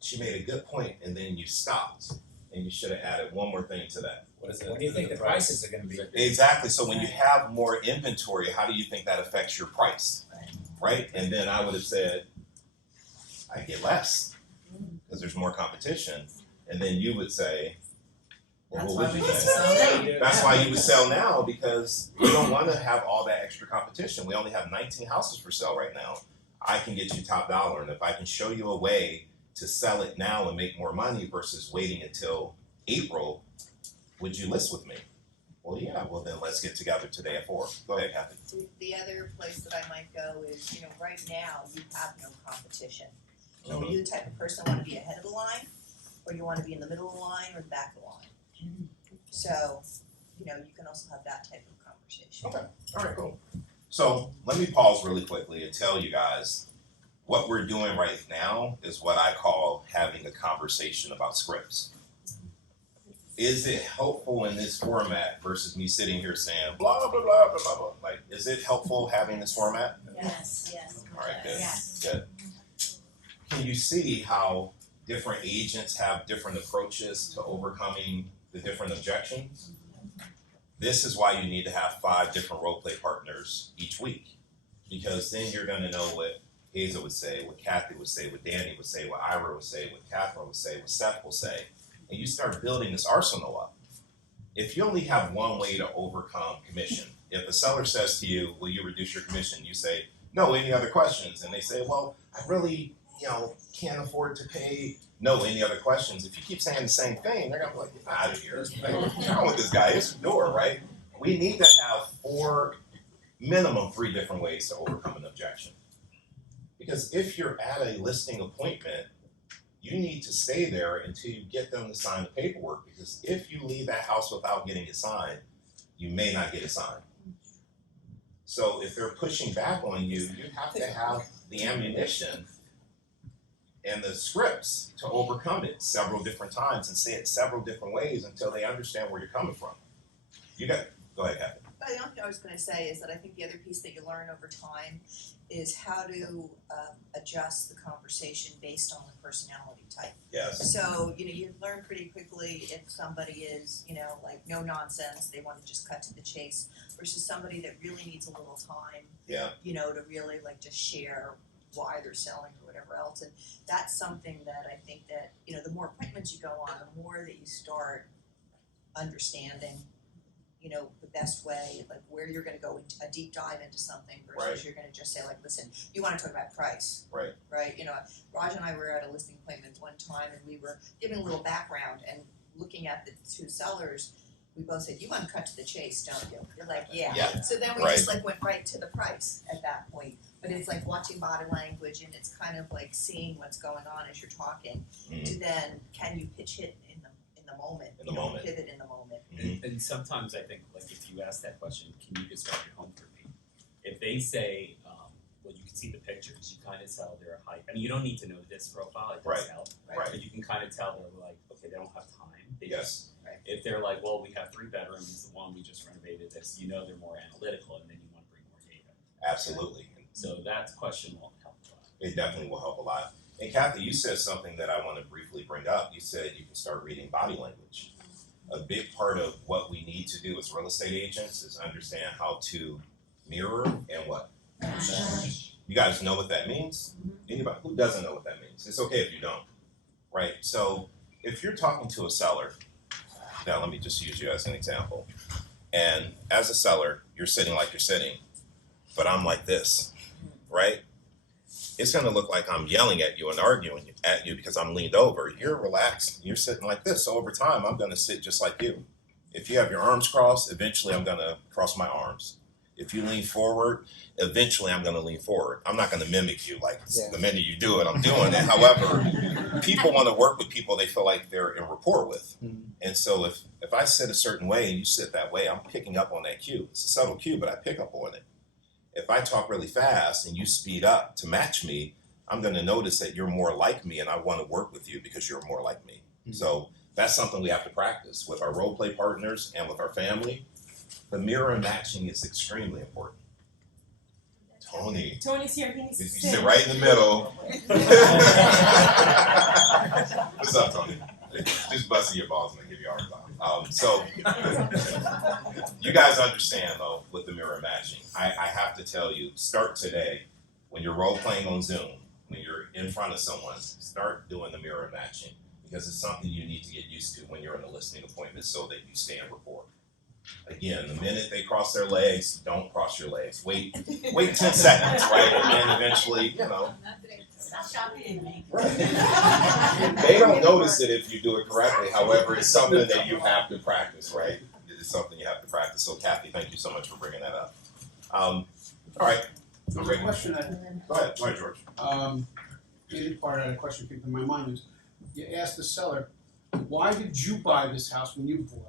She made a good point and then you stopped and you should have added one more thing to that. What do you think the prices are gonna be? Exactly. So when you have more inventory, how do you think that affects your price? Right? And then I would have said, I get less because there's more competition. And then you would say, well, That's what why would we you need to say? sell now. That's why you would sell now because we don't want to have all that extra competition. We only have 19 houses for sale right now. I can get you top dollar. And if I can show you a way to sell it now and make more money versus waiting until April, would you list with me? Well, yeah, well then let's get together today at 4. Go ahead, Kathy. The other place that I might go is, right now, you have no competition. Are you the type of person that wanna be ahead of the line, or you wanna be in the middle of the line or the back of the line? So, you can also have that type of conversation. Okay, all right, cool. So let me pause really quickly and tell you guys what we're doing right now is what I call having a conversation about scripts. Is it helpful in this format versus me sitting here saying blah, blah, blah, blah, blah, blah? Like, is it helpful having this format? Yes. All right, good, Yes. good. Can you see how different agents have different approaches to overcoming the different objections? This is why you need to have 5 different role play partners each week, because then you're gonna know what Hazel would say, what Kathy would say, what Danny would say, what Ira would say, what Catherine would say, what Seth will say, and you start building this arsenal up. If you only have one way to overcome commission, if a seller says to you, will you reduce your commission? You say, no, any other questions? And they say, well, I really, can't afford to pay. No, any other questions? If you keep saying the same thing, they're gonna be like, get out of here. Like, what's wrong with this guy? It's the door, right? We need to have minimum 3 different ways to overcome an objection. Because if you're at a listing appointment, you need to stay there until you get them to sign the paperwork, because if you leave that house without getting it signed, you may not get it signed. So if they're pushing back on you, you have to have the ammunition and the scripts to overcome it several different times and say it several different ways until they understand where you're coming from. Go ahead, Kathy. The only thing I was gonna say is that I think the other piece that you learn over time is how to adjust the conversation based on the personality type. Yes. So, you learn pretty quickly if somebody is, like no nonsense, they wanna just cut to the chase, versus somebody that really needs a little time, Yeah. to really like just share why they're selling or whatever else. And that's something that I think that, the more appointments you go on, the more that you start understanding, the best way, like where you're gonna go into a deep dive into something versus Right. you're gonna just say like, listen, you wanna talk about price. Right. Right, Raj and I were at a listing appointment one time and we were giving a little background and looking at the 2 sellers, we both said, you wanna cut to the chase, don't you? You're like, yeah. Yeah. So then we Right. just like went right to the price at that point. But it's like watching body language and it's kind of like seeing what's going on as you're talking to then, can you pitch hit in the moment? In the moment. Pivot in the moment. And sometimes I think, like, if you ask that question, can you describe your home for me? If they say, well, you can see the pictures, you kind of tell they're a height. I mean, you don't need to know this profile, it does help. Right. But you can kind of tell they're like, okay, they don't have time. They Yes. just, if they're like, well, we have 3 bedrooms, the one we just renovated this, they're more analytical and then you want to bring more data. Absolutely. So that question will help a lot. It definitely will help a lot. And Kathy, you said something that I want to briefly bring up. You said you can start reading body language. A big part of what we need to do as real estate agents is understand how to mirror and what? You guys know what that means? Anybody who doesn't know what that means? It's okay if you don't, right? So if you're talking to a seller, now let me just use you as an example. And as a seller, you're sitting like you're sitting, but I'm like this, right? It's gonna look like I'm yelling at you and arguing at you because I'm leaned over. You're relaxed, you're sitting like this. So over time, I'm gonna sit just like you. If you have your arms crossed, eventually I'm gonna cross my arms. If you lean forward, eventually I'm gonna lean forward. I'm not gonna mimic you, like the minute you do it, I'm doing it. However, people wanna work with people they feel like they're in rapport with. And so if I sit a certain way and you sit that way, I'm picking up on that cue. It's a subtle cue, but I pick up on it. If I talk really fast and you speed up to match me, I'm gonna notice that you're more like me and I wanna work with you because you're more like me. So that's something we have to practice with our role play partners and with our family. The mirror matching is extremely important. Tony, Tony's here, he needs to you sit. sit right in the middle. What's up, Tony? Just busting your balls and I give you a hard time. So you guys understand though with the mirror matching. I have to tell you, start today when you're role playing on Zoom, when you're in front of someone, start doing the mirror matching because it's something you need to get used to when you're in a listening appointment so that you stay in rapport. Again, the minute they cross their legs, don't cross your legs. Wait 10 seconds, right? And then eventually, you know. Stop copying me. Right. They don't notice it if you do it correctly. However, it's something that you have to practice, right? It's something you have to practice. So, Kathy, thank you so much for bringing that up. All right. There's a question that, Go ahead, George. any part of that question came to my mind is, you asked the seller, why did you buy this house when you bought it?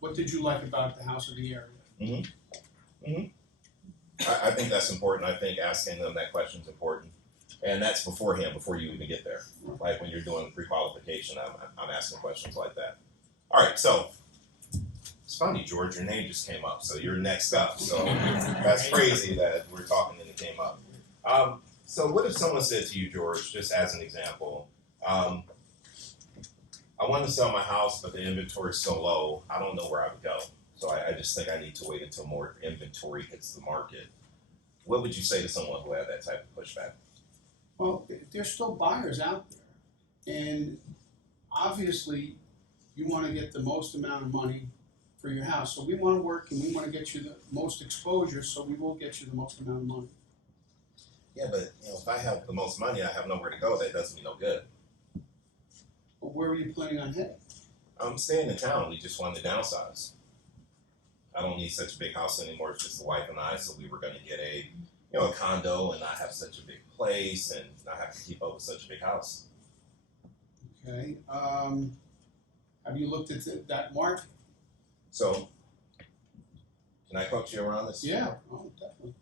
What did you like about the house or the area? I think that's important. I think asking them that question is important. And that's beforehand, before you even get there. Like when you're doing pre-qualification, I'm asking questions like that. All right, so it's funny, George, your name just came up, so you're next up. So that's crazy that we're talking and it came up. So what if someone said to you, George, just as an example, I want to sell my house, but the inventory is so low, I don't know where I would go. So I just think I need to wait until more inventory hits the market. What would you say to someone who had that type of pushback? Well, there's still buyers out there. And obviously, you want to get the most amount of money for your house. So we want to work and we want to get you the most exposure, so we will get you the most amount of money. Yeah, but if I have the most money, I have nowhere to go. That does me no good. But where are you planning on heading? I'm staying in town. We just wanted to downsize. I don't need such a big house anymore. It's just the wife and I. So we were going to get a condo and not have such a big place and not have to keep up with such a big house. Okay. Have you looked at that market? So, can I coach you around this? Yeah. Oh, definitely.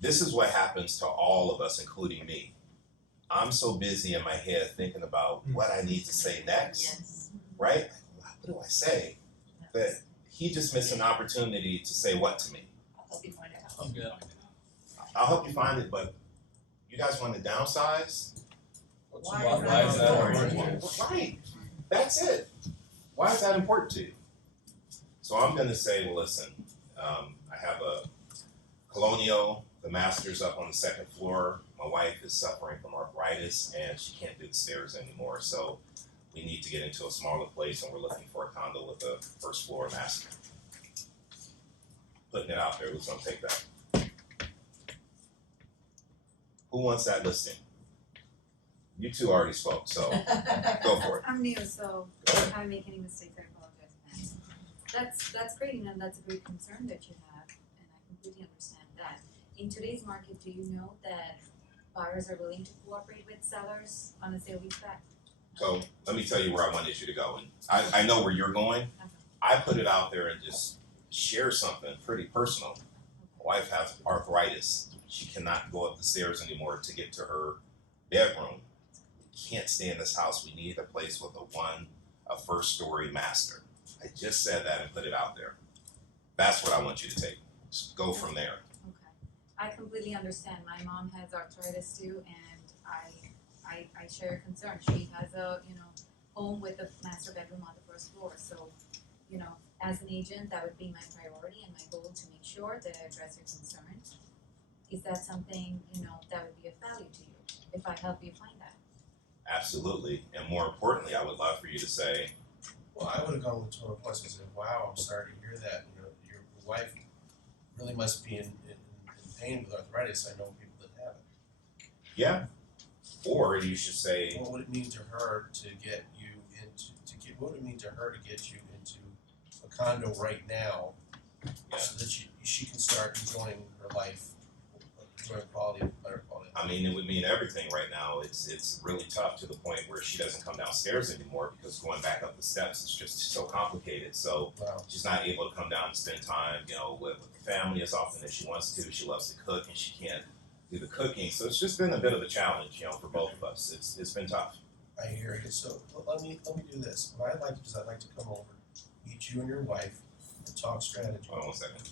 This is what happens to all of us, including me. I'm so busy in my head thinking about what I need to say next, Yes. right? What do I say? That he just missed an opportunity to say what to me? I'll help you find out. I'm good. I'll help you find it, but you guys want to downsize? Why is that important? Right. That's it. Why is that important to you? So I'm going to say, well, listen, I have a colonial, the master's up on the second floor. My wife is suffering from arthritis and she can't do the stairs anymore. So we need to get into a smaller place and we're looking for a condo with a first floor master. Putting it out there, who's going to take that? Who wants that listing? You two already spoke, so go for it. I'm new, so Go ahead. if I make any mistakes, I apologize. That's great, and that's a great concern that you have, and I completely understand that. In today's market, do you know that buyers are willing to cooperate with sellers on a sale-leaseback? So let me tell you where I wanted you to go. And I know where you're going. I put it out there and just share something pretty personal. My wife has arthritis. She cannot go up the stairs anymore to get to her bedroom. We can't stay in this house. We need a place with a first story master. I just said that and put it out there. That's what I want you to take. Just go from there. Okay, I completely understand. My mom has arthritis too, and I share your concern. She has a home with a master bedroom on the first floor. So, as an agent, that would be my priority and my goal to make sure that I address your concern. Is that something that would be of value to you if I help you find that? Absolutely. And more importantly, I would love for you to say, Well, I would have gone with tone of voice and said, wow, I'm sorry to hear that. Your wife really must be in pain with arthritis. I know people that have it. yeah. Or you should say, What would it mean to her to get you into, what would it mean to her to get you into a condo right now, Yeah. so that she can start enjoying her life, enjoying better quality. I mean, it would mean everything right now. It's really tough to the point where she doesn't come downstairs anymore because going back up the steps is just so complicated. So Wow. she's not able to come down and spend time, you know, with the family as often as she wants to. She loves to cook and she can't do the cooking. So it's just been a bit of a challenge, you know, for both of us. It's been tough. I hear you. So let me do this. What I'd like to do is I'd like to come over, meet you and your wife, and talk strategy. Hold on 1 second.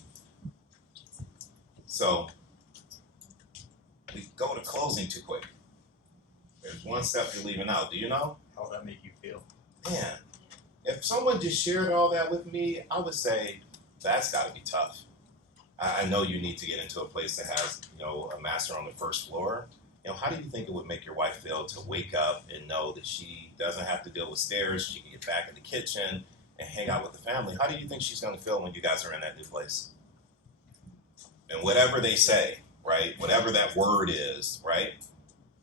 So we go to closing too quick. There's one step you're leaving out. Do you know? How would that make you feel? Man, if someone just shared all that with me, I would say that's got to be tough. I know you need to get into a place that has, you know, a master on the first floor. You know, how do you think it would make your wife feel to wake up and know that she doesn't have to deal with stairs, she can get back in the kitchen and hang out with the family? How do you think she's going to feel when you guys are in that new place? And whatever they say, right, whatever that word is, right,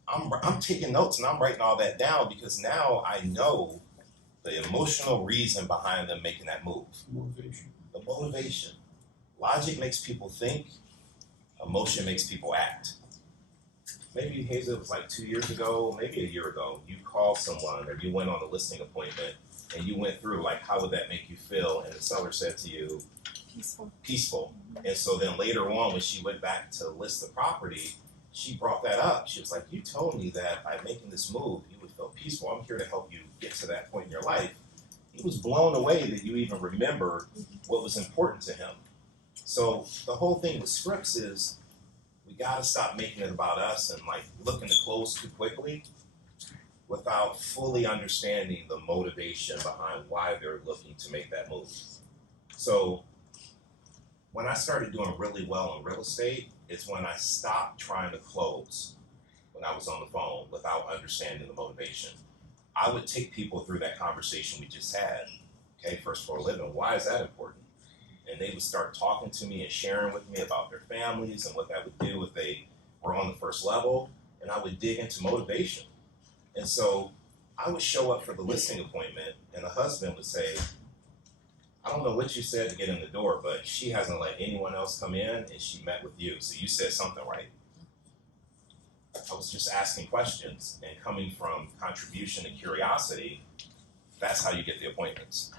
I'm taking notes and I'm writing all that down because now I know the emotional reason behind them making that move. Motivation. The motivation. Logic makes people think, emotion makes people act. Maybe, Hazel, it was like 2 years ago, maybe a year ago, you called someone or you went on a listing appointment and you went through, like, how would that make you feel? And the seller said to you, peaceful. And so then later on, when she went back to list the property, she brought that up. She was like, you told me that by making this move, you would feel peaceful. I'm here to help you get to that point in your life. He was blown away that you even remembered what was important to him. So the whole thing with scripts is we gotta stop making it about us and like looking to close too quickly without fully understanding the motivation behind why they're looking to make that move. So when I started doing really well in real estate, it's when I stopped trying to close when I was on the phone without understanding the motivation. I would take people through that conversation we just had. Okay, first floor living, why is that important? And they would start talking to me and sharing with me about their families and what that would do if they were on the first level. And I would dig into motivation. And so I would show up for the listing appointment and the husband would say, I don't know what you said to get in the door, but she hasn't let anyone else come in and she met with you. So you said something right. I was just asking questions and coming from contribution and curiosity, that's how you get the appointments.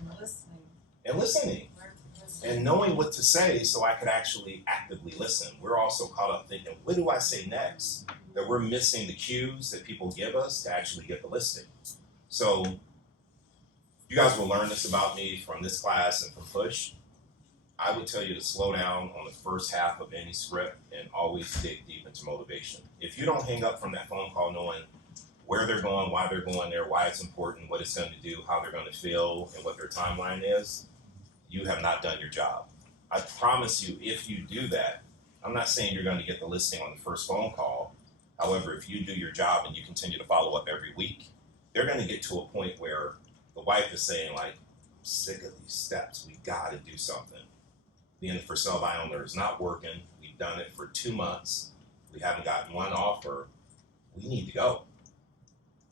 And listening. And knowing what to say so I could actually actively listen. We're also caught up thinking, what do I say next? That we're missing the cues that people give us to actually get the listing. So you guys will learn this about me from this class and from Push. I would tell you to slow down on the first half of any script and always dig deep into motivation. If you don't hang up from that phone call knowing where they're going, why they're going there, why it's important, what it's going to do, how they're going to feel, and what their timeline is, you have not done your job. I promise you, if you do that, I'm not saying you're going to get the listing on the first phone call. However, if you do your job and you continue to follow up every week, they're going to get to a point where the wife is saying, like, I'm sick of these steps. We got to do something. Being for sale by owner is not working. We've done it for 2 months. We haven't gotten one offer. We need to go.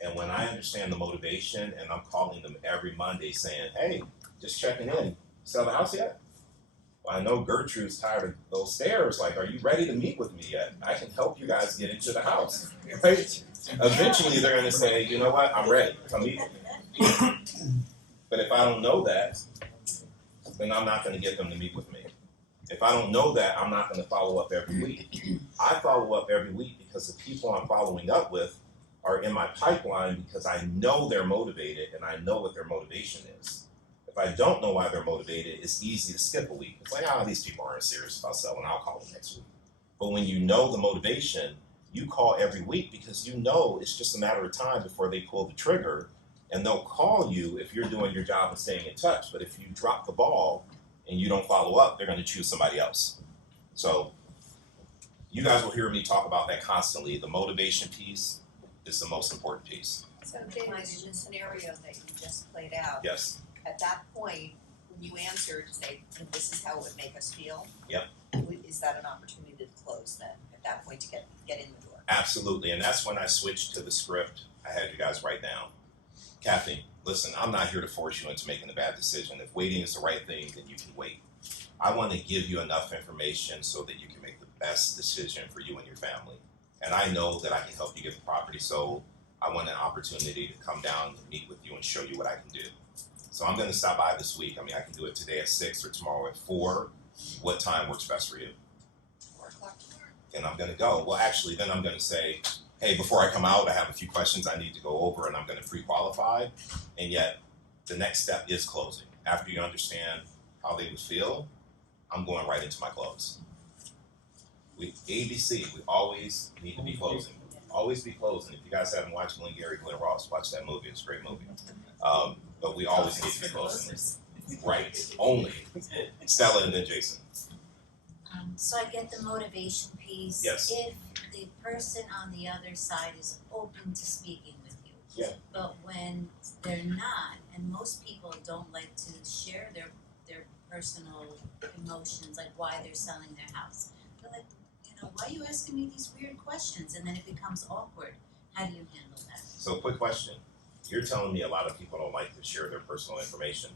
And when I understand the motivation and I'm calling them every Monday saying, hey, just checking in, sell the house yet? Well, I know Gertrude's tired of those stairs. Like, are you ready to meet with me yet? I can help you guys get into the house, right? Eventually, they're going to say, you know what? I'm ready. Come meet with me. But if I don't know that, then I'm not going to get them to meet with me. If I don't know that, I'm not going to follow up every week. I follow up every week because the people I'm following up with are in my pipeline because I know they're motivated and I know what their motivation is. If I don't know why they're motivated, it's easy to skip a week. It's like, these people aren't serious about selling. I'll call them next week. But when you know the motivation, you call every week because you know it's just a matter of time before they pull the trigger. And they'll call you if you're doing your job and staying in touch. But if you drop the ball and you don't follow up, they're going to choose somebody else. So you guys will hear me talk about that constantly. The motivation piece is the most important piece. So David, in the scenario that you just played out, Yes. at that point, when you answered, say, this is how it would make us feel. Yep. Is that an opportunity to close then, at that point, to get in the door? Absolutely. And that's when I switched to the script I had you guys write down. Kathy, listen, I'm not here to force you into making a bad decision. If waiting is the right thing, then you can wait. I want to give you enough information so that you can make the best decision for you and your family. And I know that I can help you get the property sold. I want an opportunity to come down and meet with you and show you what I can do. So I'm going to stop by this week. I mean, I can do it today at 6 or tomorrow at 4. What time works best for you? 4 o'clock tomorrow. Then I'm going to go. Well, actually, then I'm going to say, hey, before I come out, I have a few questions I need to go over, and I'm going to pre-qualify. And yet, the next step is closing. After you understand how they would feel, I'm going right into my close. ABC, we always need to be closing. Always be closing. If you guys haven't watched Glengarry Glen Ross, watch that movie. It's a great movie. But we always need to be closing. Right. Only. Stella and then Jason. So I get the motivation piece. Yes. If the person on the other side is open to speaking with you. Yeah. But when they're not, and most people don't like to share their personal emotions, like why they're selling their house. They're like, why are you asking me these weird questions? And then it becomes awkward. How do you handle that? So, quick question. You're telling me a lot of people don't like to share their personal information.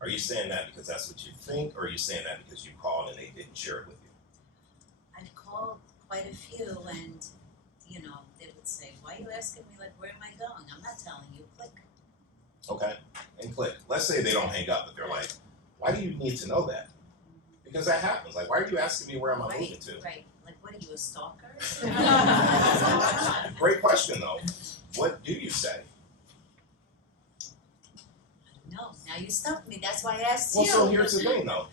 Are you saying that because that's what you think, or are you saying that because you called and they didn't share it with you? I've called quite a few, and they would say, "Why are you asking me? Like, where am I going? I'm not telling you." Click. Okay, and click. Let's say they don't hang up, but they're like, "Why do you need to know that?" Because that happens. Like, why are you asking me where am I moving to? Right. Like, what are you, a stalker? Great question, though. What do you say? No, now you stumped me. That's why I asked Well, you. so here's the thing, though.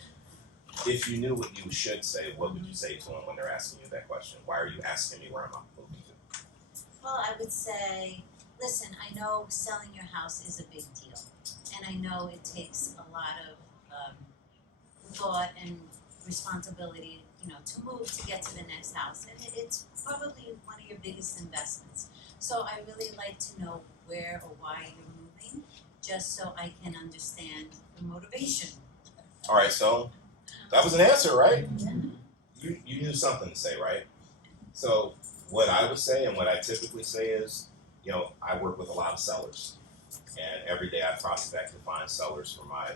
If you knew what you should say, what would you say to them when they're asking you that question? Why are you asking me where am I moving to? Well, I would say, listen, I know selling your house is a big deal, and I know it takes a lot of thought and responsibility, to move to get to the next house, and it's probably one of your biggest investments. So I really like to know where or why you're moving, just so I can understand the motivation. All right, so that was an answer, right? You knew something to say, right? So what I would say and what I typically say is, I work with a lot of sellers, and every day I prospect to find sellers for my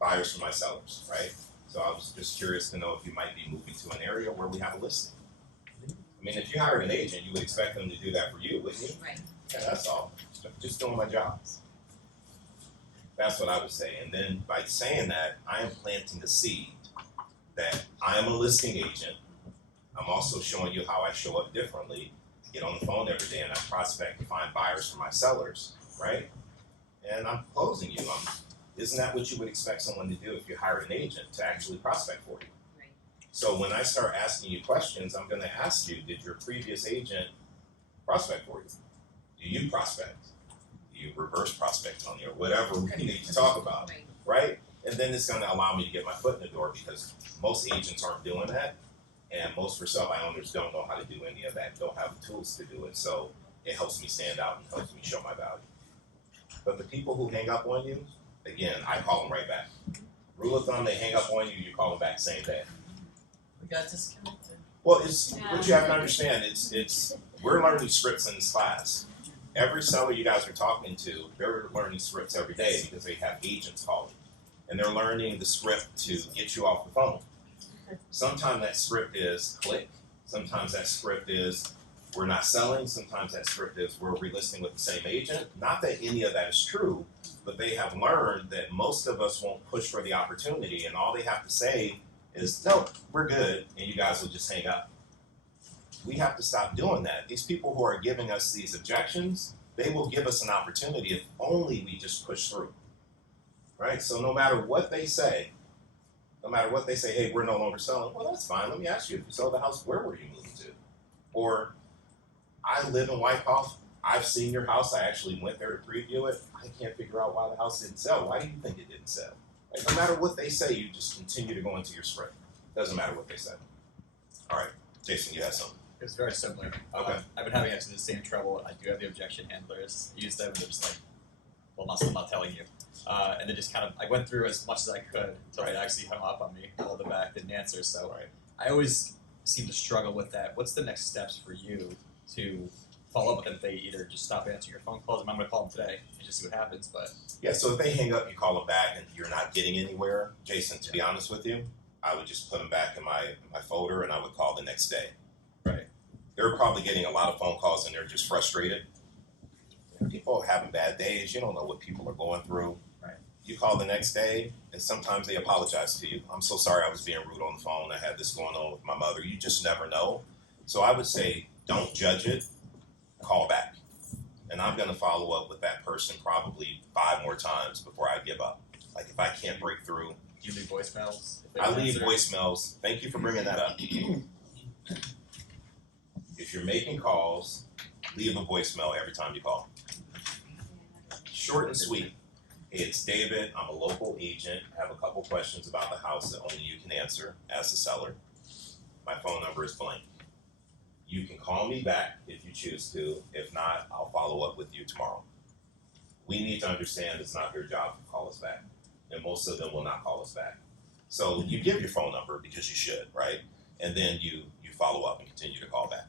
buyers for my sellers, right? So I was just curious to know if you might be moving to an area where we have a listing. I mean, if you hired an agent, you would expect them to do that for you, wouldn't you? Right. Yeah, that's all. Just doing my job. That's what I would say. And then by saying that, I am planting the seed that I am a listing agent. I'm also showing you how I show up differently. I get on the phone every day and I prospect to find buyers for my sellers, right? And I'm closing you. Isn't that what you would expect someone to do if you hired an agent, to actually prospect for you? Right. So when I start asking you questions, I'm going to ask you, did your previous agent prospect for you? Do you prospect? Do you reverse prospect on you, or whatever we need to talk about, right? And then it's going to allow me to get my foot in the door, because most agents aren't doing that, and most for sale by owners don't know how to do any of that, don't have the tools to do it. So it helps me stand out and helps me show my value. But the people who hang up on you, again, I call them right back. Rule of thumb, they hang up on you, you call them back same day. We got disconnected. Well, it's what you have to understand. It's we're learning scripts in this class. Every seller you guys are talking to, they're learning scripts every day because they have agents calling, and they're learning the script to get you off the phone. Sometimes that script is click. Sometimes that script is we're not selling. Sometimes that script is we're relisting with the same agent. Not that any of that is true, but they have learned that most of us won't push for the opportunity, and all they have to say is, no, we're good, and you guys will just hang up. We have to stop doing that. These people who are giving us these objections, they will give us an opportunity if only we just push through, right? So no matter what they say, hey, we're no longer selling, well, that's fine. Let me ask you, if you sold the house, where were you moving to? Or, I live in Wyckoff. I've seen your house. I actually went there to preview it. I can't figure out why the house didn't sell. Why do you think it didn't sell? Like, no matter what they say, you just continue to go into your script. Doesn't matter what they say. All right, Jason, you have something. It's very similar. Okay. I've been having actually the same trouble. I do have the objection handlers. Use them, and they're just like, well, I'm not telling you. And then just kind of, I went through as much as I could until they actually hung up on me. Called them back, didn't answer. So I always seem to struggle with that. What's the next steps for you to follow up with them if they either just stop answering your phone calls. I'm gonna call them today and just see what happens. But Yeah, so if they hang up, you call them back and you're not getting anywhere, Jason, to be honest with you, I would just put them back in my folder and I would call the next day. Right. They're probably getting a lot of phone calls and they're just frustrated. People are having bad days. You don't know what people are going through. Right. You call the next day and sometimes they apologize to you. I'm so sorry I was being rude on the phone. I had this going on with my mother. You just never know. So I would say don't judge it. Call back. And I'm going to follow up with that person probably 5 more times before I give up. Like if I can't break through, do you leave voicemails? If they I don't leave answer? voicemails. Thank you for bringing that up. If you're making calls, leave a voicemail every time you call. Short and sweet. Hey, it's David. I'm a local agent. I have a couple questions about the house that only you can answer as the seller. My phone number is blank. You can call me back if you choose to. If not, I'll follow up with you tomorrow. We need to understand it's not their job to call us back. And most of them will not call us back. So you give your phone number because you should, right? And then you follow up and continue to call back.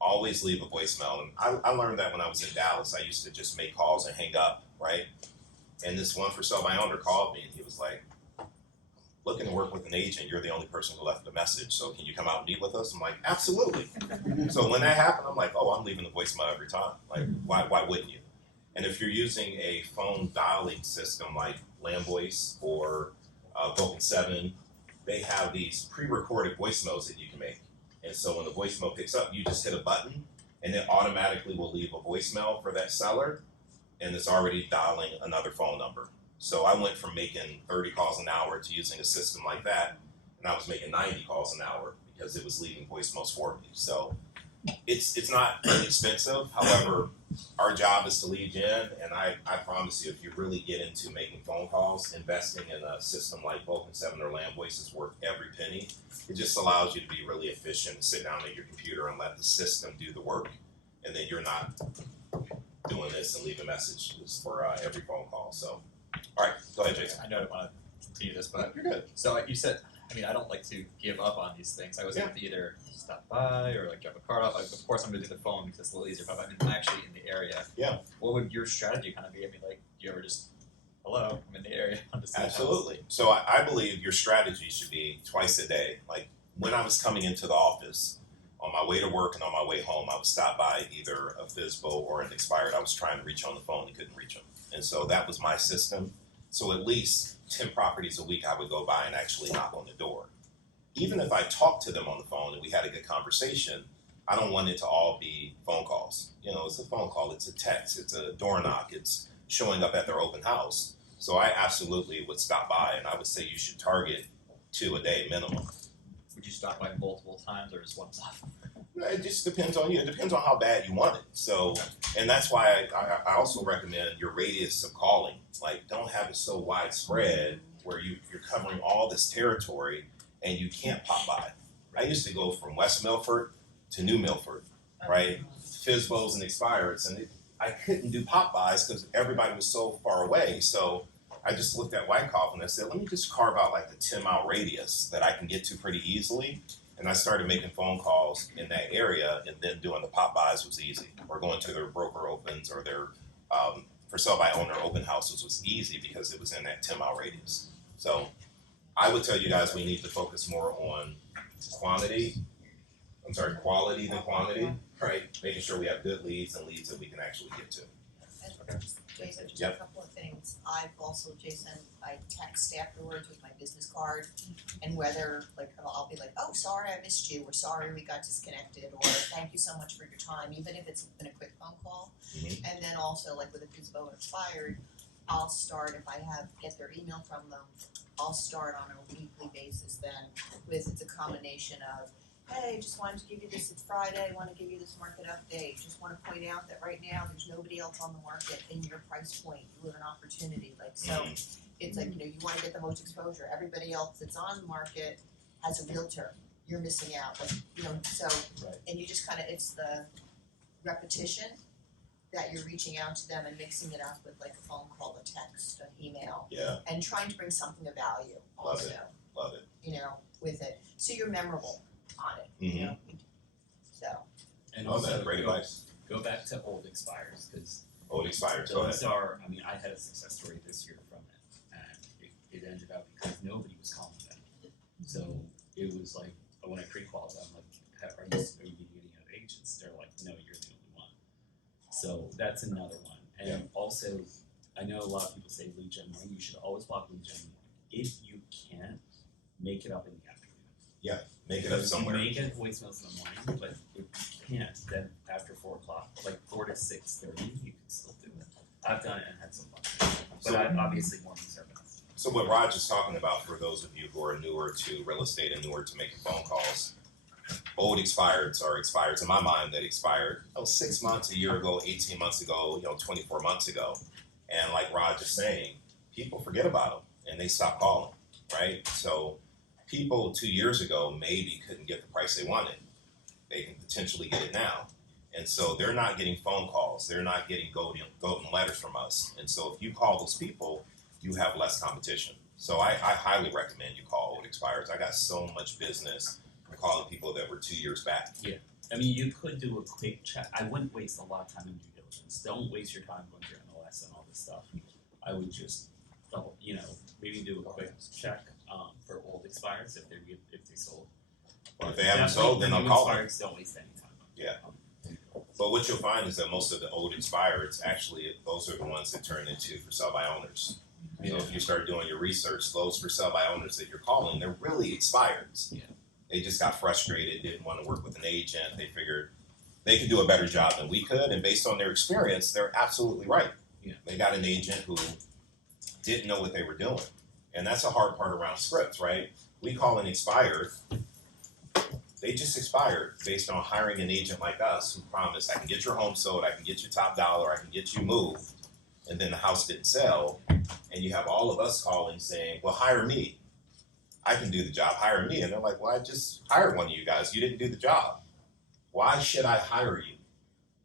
Always leave a voicemail. And I learned that when I was in Dallas. I used to just make calls and hang up, right? And this one for sale by owner called me and he was like, looking to work with an agent, you're the only person who left a message, so can you come out and meet with us? I'm like, absolutely. So when that happened, I'm like, oh, I'm leaving the voicemail every time. Like, why wouldn't you? And if you're using a phone dialing system like Lamvoice or Vulcan 7, they have these pre-recorded voicemails that you can make. And so when the voicemail picks up, you just hit a button and it automatically will leave a voicemail for that seller and it's already dialing another phone number. So I went from making 30 calls an hour to using a system like that, and I was making 90 calls an hour because it was leaving voicemails for me. So it's not inexpensive. However, our job is to lead gen, and I promise you, if you really get into making phone calls, investing in a system like Vulcan 7 or Lamvoice is worth every penny. It just allows you to be really efficient and sit down at your computer and let the system do the work, and then you're not doing this and leaving messages for every phone call. So. All right, go ahead, Jason. I know I don't want to continue this, but You're good. so like you said, I mean, I don't like to give up on these things. I was able to either stop by or like drop a card off. Like, of course, I'm going to do the phone because it's a little easier. But I'm actually in the area. Yeah. What would your strategy kind of be? I mean, like, do you ever just, hello, I'm in the area. I'm just Absolutely. So I believe your strategy should be twice a day. Like when I was coming into the office, on my way to work and on my way home, I would stop by either a FSBO or an expired. I was trying to reach on the phone and couldn't reach them. And so that was my system. So at least 10 properties a week I would go by and actually knock on the door. Even if I talked to them on the phone and we had a good conversation, I don't want it to all be phone calls. You know, it's a phone call, it's a text, it's a door knock, it's showing up at their open house. So I absolutely would stop by and I would say you should target 2 a day minimum. Would you stop by multiple times or just one time? It just depends on you. It depends on how bad you want it. So, and that's why I also recommend your radius of calling. Like, don't have it so widespread where you're covering all this territory and you can't pop by. I used to go from West Milford to New Milford, right? FSBOs and expireds, and I couldn't do pop-bys because everybody was so far away. So I just looked at Wyckoff and I said, let me just carve out like a 10-mile radius that I can get to pretty easily. And I started making phone calls in that area, and then doing the pop-bys was easy. Or going to their broker opens or their for sale by owner open houses was easy because it was in that 10-mile radius. So I would tell you guys we need to focus more on quality than quantity, right? Making sure we have good leads and leads that we can actually get to. Jason, just Yep. a couple of things. I've also, Jason, I text afterwards with my business card, and whether, like, I'll be like, oh, sorry I missed you, or sorry we got disconnected, or thank you so much for your time, even if it's been a quick phone call. Mhm. And then also, like with a FSBO and expired, I'll start, if I get their email from them, I'll start on a weekly basis then with, it's a combination of, hey, just wanted to give you this, it's Friday, want to give you this market update, just want to point out that right now there's nobody else on the market in your price point, you have an opportunity, like, so it's like, you know, you want to get the most exposure, everybody else that's on the market has a realtor, you're missing out, like, you know, so, Right. and you just kind of, it's the repetition that you're reaching out to them and mixing it up with like a phone call, a text, an email, Yeah, and trying to bring something of value Love also, it. Love it. you know, with it, so you're memorable on it, you Mhm. know, so. And Oh, also, that's great advice. go back to old expires, cause Old expires, go ahead. those are, I mean, I had a success story this year from it, and it ended up because nobody was calling them. So it was like, when I pre-qualified, I'm like, are you getting any other agents? They're like, no, you're the only one. So that's another one. And also, I know a lot of people say lead gen morning, you should always block lead gen morning. If you can't, make it up in the afternoon. Make it up somewhere. You can make it voicemails in the morning, but if you can't, then after 4 o'clock, like 4 to 6:30, you can still do it. I've done it and had some fun. But obviously mornings are best. So what Raj is talking about, for those of you who are newer to real estate and newer to making phone calls, old expireds are expireds in my mind that expired 6 months, a year ago, 18 months ago, 24 months ago. And like Raj is saying, people forget about them and they stop calling, right? So people 2 years ago maybe couldn't get the price they wanted. They can potentially get it now. And so they're not getting phone calls. They're not getting golden letters from us. And so if you call those people, you have less competition. So I highly recommend you call old expireds. I got so much business from calling people that were 2 years back. Yeah. I mean, you could do a quick check. I wouldn't waste a lot of time in due diligence. Don't waste your time going through MLS and all this stuff. I would just, maybe do a quick check for old expireds if they sold. Or if they haven't sold, then I'll call them. Expireds, don't waste any time. Yeah. But what you'll find is that most of the old expireds, actually, those are the ones that turn into for sale by owners. So if you start doing your research, those for sale by owners that you're calling, they're really expireds. Yeah. They just got frustrated, didn't want to work with an agent. They figured they could do a better job than we could, and based on their experience, they're absolutely right. Yeah. They got an agent who didn't know what they were doing. And that's a hard part around scripts, right? We call an expired. They just expired based on hiring an agent like us who promised, I can get your home sold, I can get you top dollar, I can get you moved, and then the house didn't sell, and you have all of us calling saying, well, hire me. I can do the job, hire me. And they're like, well, I just hired one of you guys, you didn't do the job. Why should I hire you?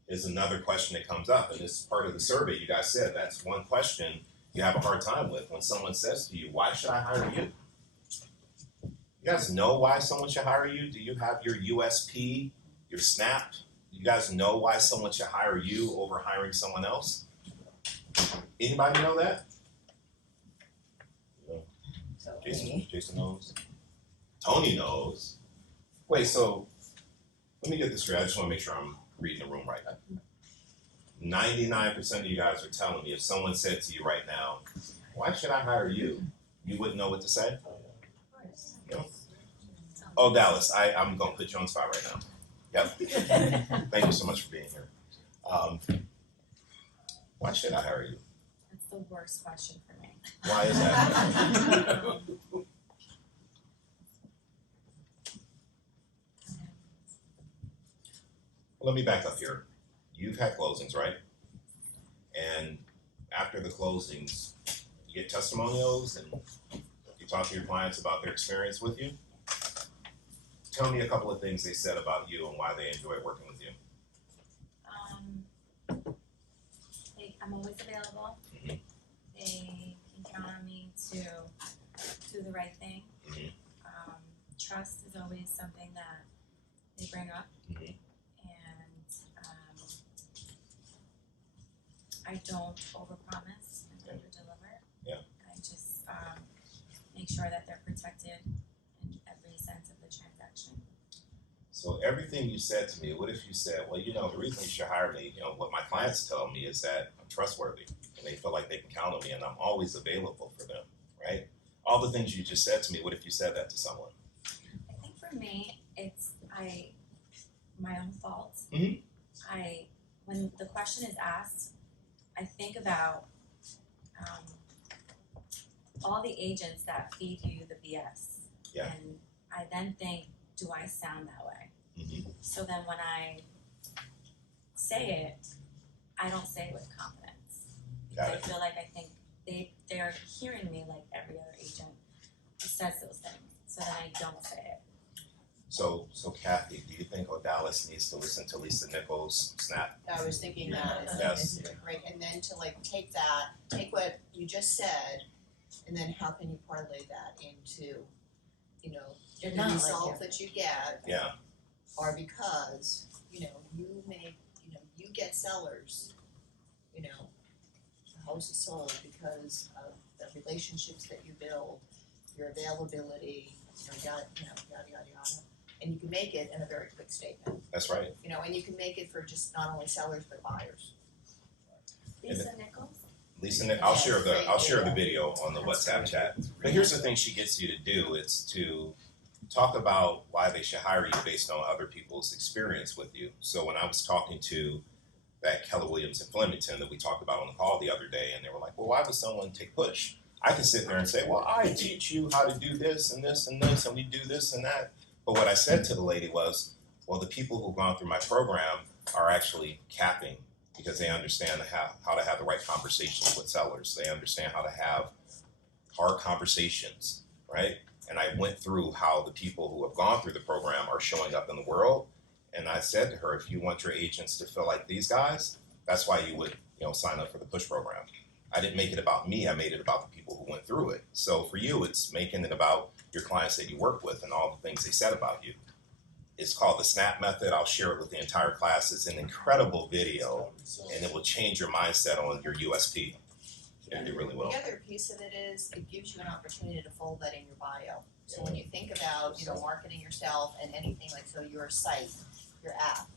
Is another question that comes up, and this is part of the survey you guys said, that's one question you have a hard time with when someone says to you, why should I hire you? You guys know why someone should hire you? Do you have your USP, your SNAP? You guys know why someone should hire you over hiring someone else? Anybody know that? No. Jason knows. Tony knows. Wait, so let me get this straight. I just want to make sure I'm reading the room right. 99% of you guys are telling me if someone said to you right now, why should I hire you? You wouldn't know what to say? No? Oh, Dallas, I'm going to put you on the spot right now. Yep. Thank you so much for being here. Why should I hire you? That's the worst question for me. Why is that? Let me back up here. You've had closings, right? And after the closings, you get testimonials and you talk to your clients about their experience with you. Tell me a couple of things they said about you and why they enjoy working with you. I'm always available. Mhm. They can count on me to do the right thing. Mhm. Trust is always something that they bring up. Mhm. And I don't overpromise and underdeliver. Yeah. I just make sure that they're protected in every sense of the transaction. So everything you said to me, what if you said, well, the reason you should hire me, what my clients tell me is that I'm trustworthy and they feel like they can count on me and I'm always available for them, right? All the things you just said to me, what if you said that to someone? I think for me, it's my own fault. Mhm. When the question is asked, I think about all the agents that feed you the BS. Yeah. And I then think, do I sound that way? Mhm. So then when I say it, I don't say it with confidence. Got I it. feel like I think they're hearing me like every other agent who says those things. So then I don't say it. So Kathy, do you think Odalis needs to listen to Lisa Nichols' Snap? I was thinking that Yes. right, and then to take what you just said, and then how can you parlay that into, You're the not like results you're- that you get Yeah. are because, you you get sellers, you know, the house is sold because of the relationships that you build, your availability, yada, yada, yada. And you can make it in a very quick statement, That's right. you know, and you can make it for just not only sellers but buyers. Lisa Nichols? Lisa, I'll share the video on the WhatsApp chat. But here's the thing she gets you to do, it's to talk about why they should hire you based on other people's experience with you. So when I was talking to that Keller Williams in Flemington that we talked about on the call the other day, and they were like, well, why would someone take Push? I can sit there and say, well, I teach you how to do this and this and this, and we do this and that. But what I said to the lady was, well, the people who've gone through my program are actually capping because they understand how to have the right conversations with sellers. They understand how to have hard conversations, right? And I went through how the people who have gone through the program are showing up in the world. And I said to her, if you want your agents to feel like these guys, that's why you would, sign up for the Push program. I didn't make it about me, I made it about the people who went through it. So for you, it's making it about your clients that you work with and all the things they said about you. It's called the SNAP method. I'll share it with the entire class. It's an incredible video, and it will change your mindset on your USP. It really will. The other piece of it is it gives you an opportunity to fold that in your bio. So when you think about, marketing yourself and anything like, so your site, your app,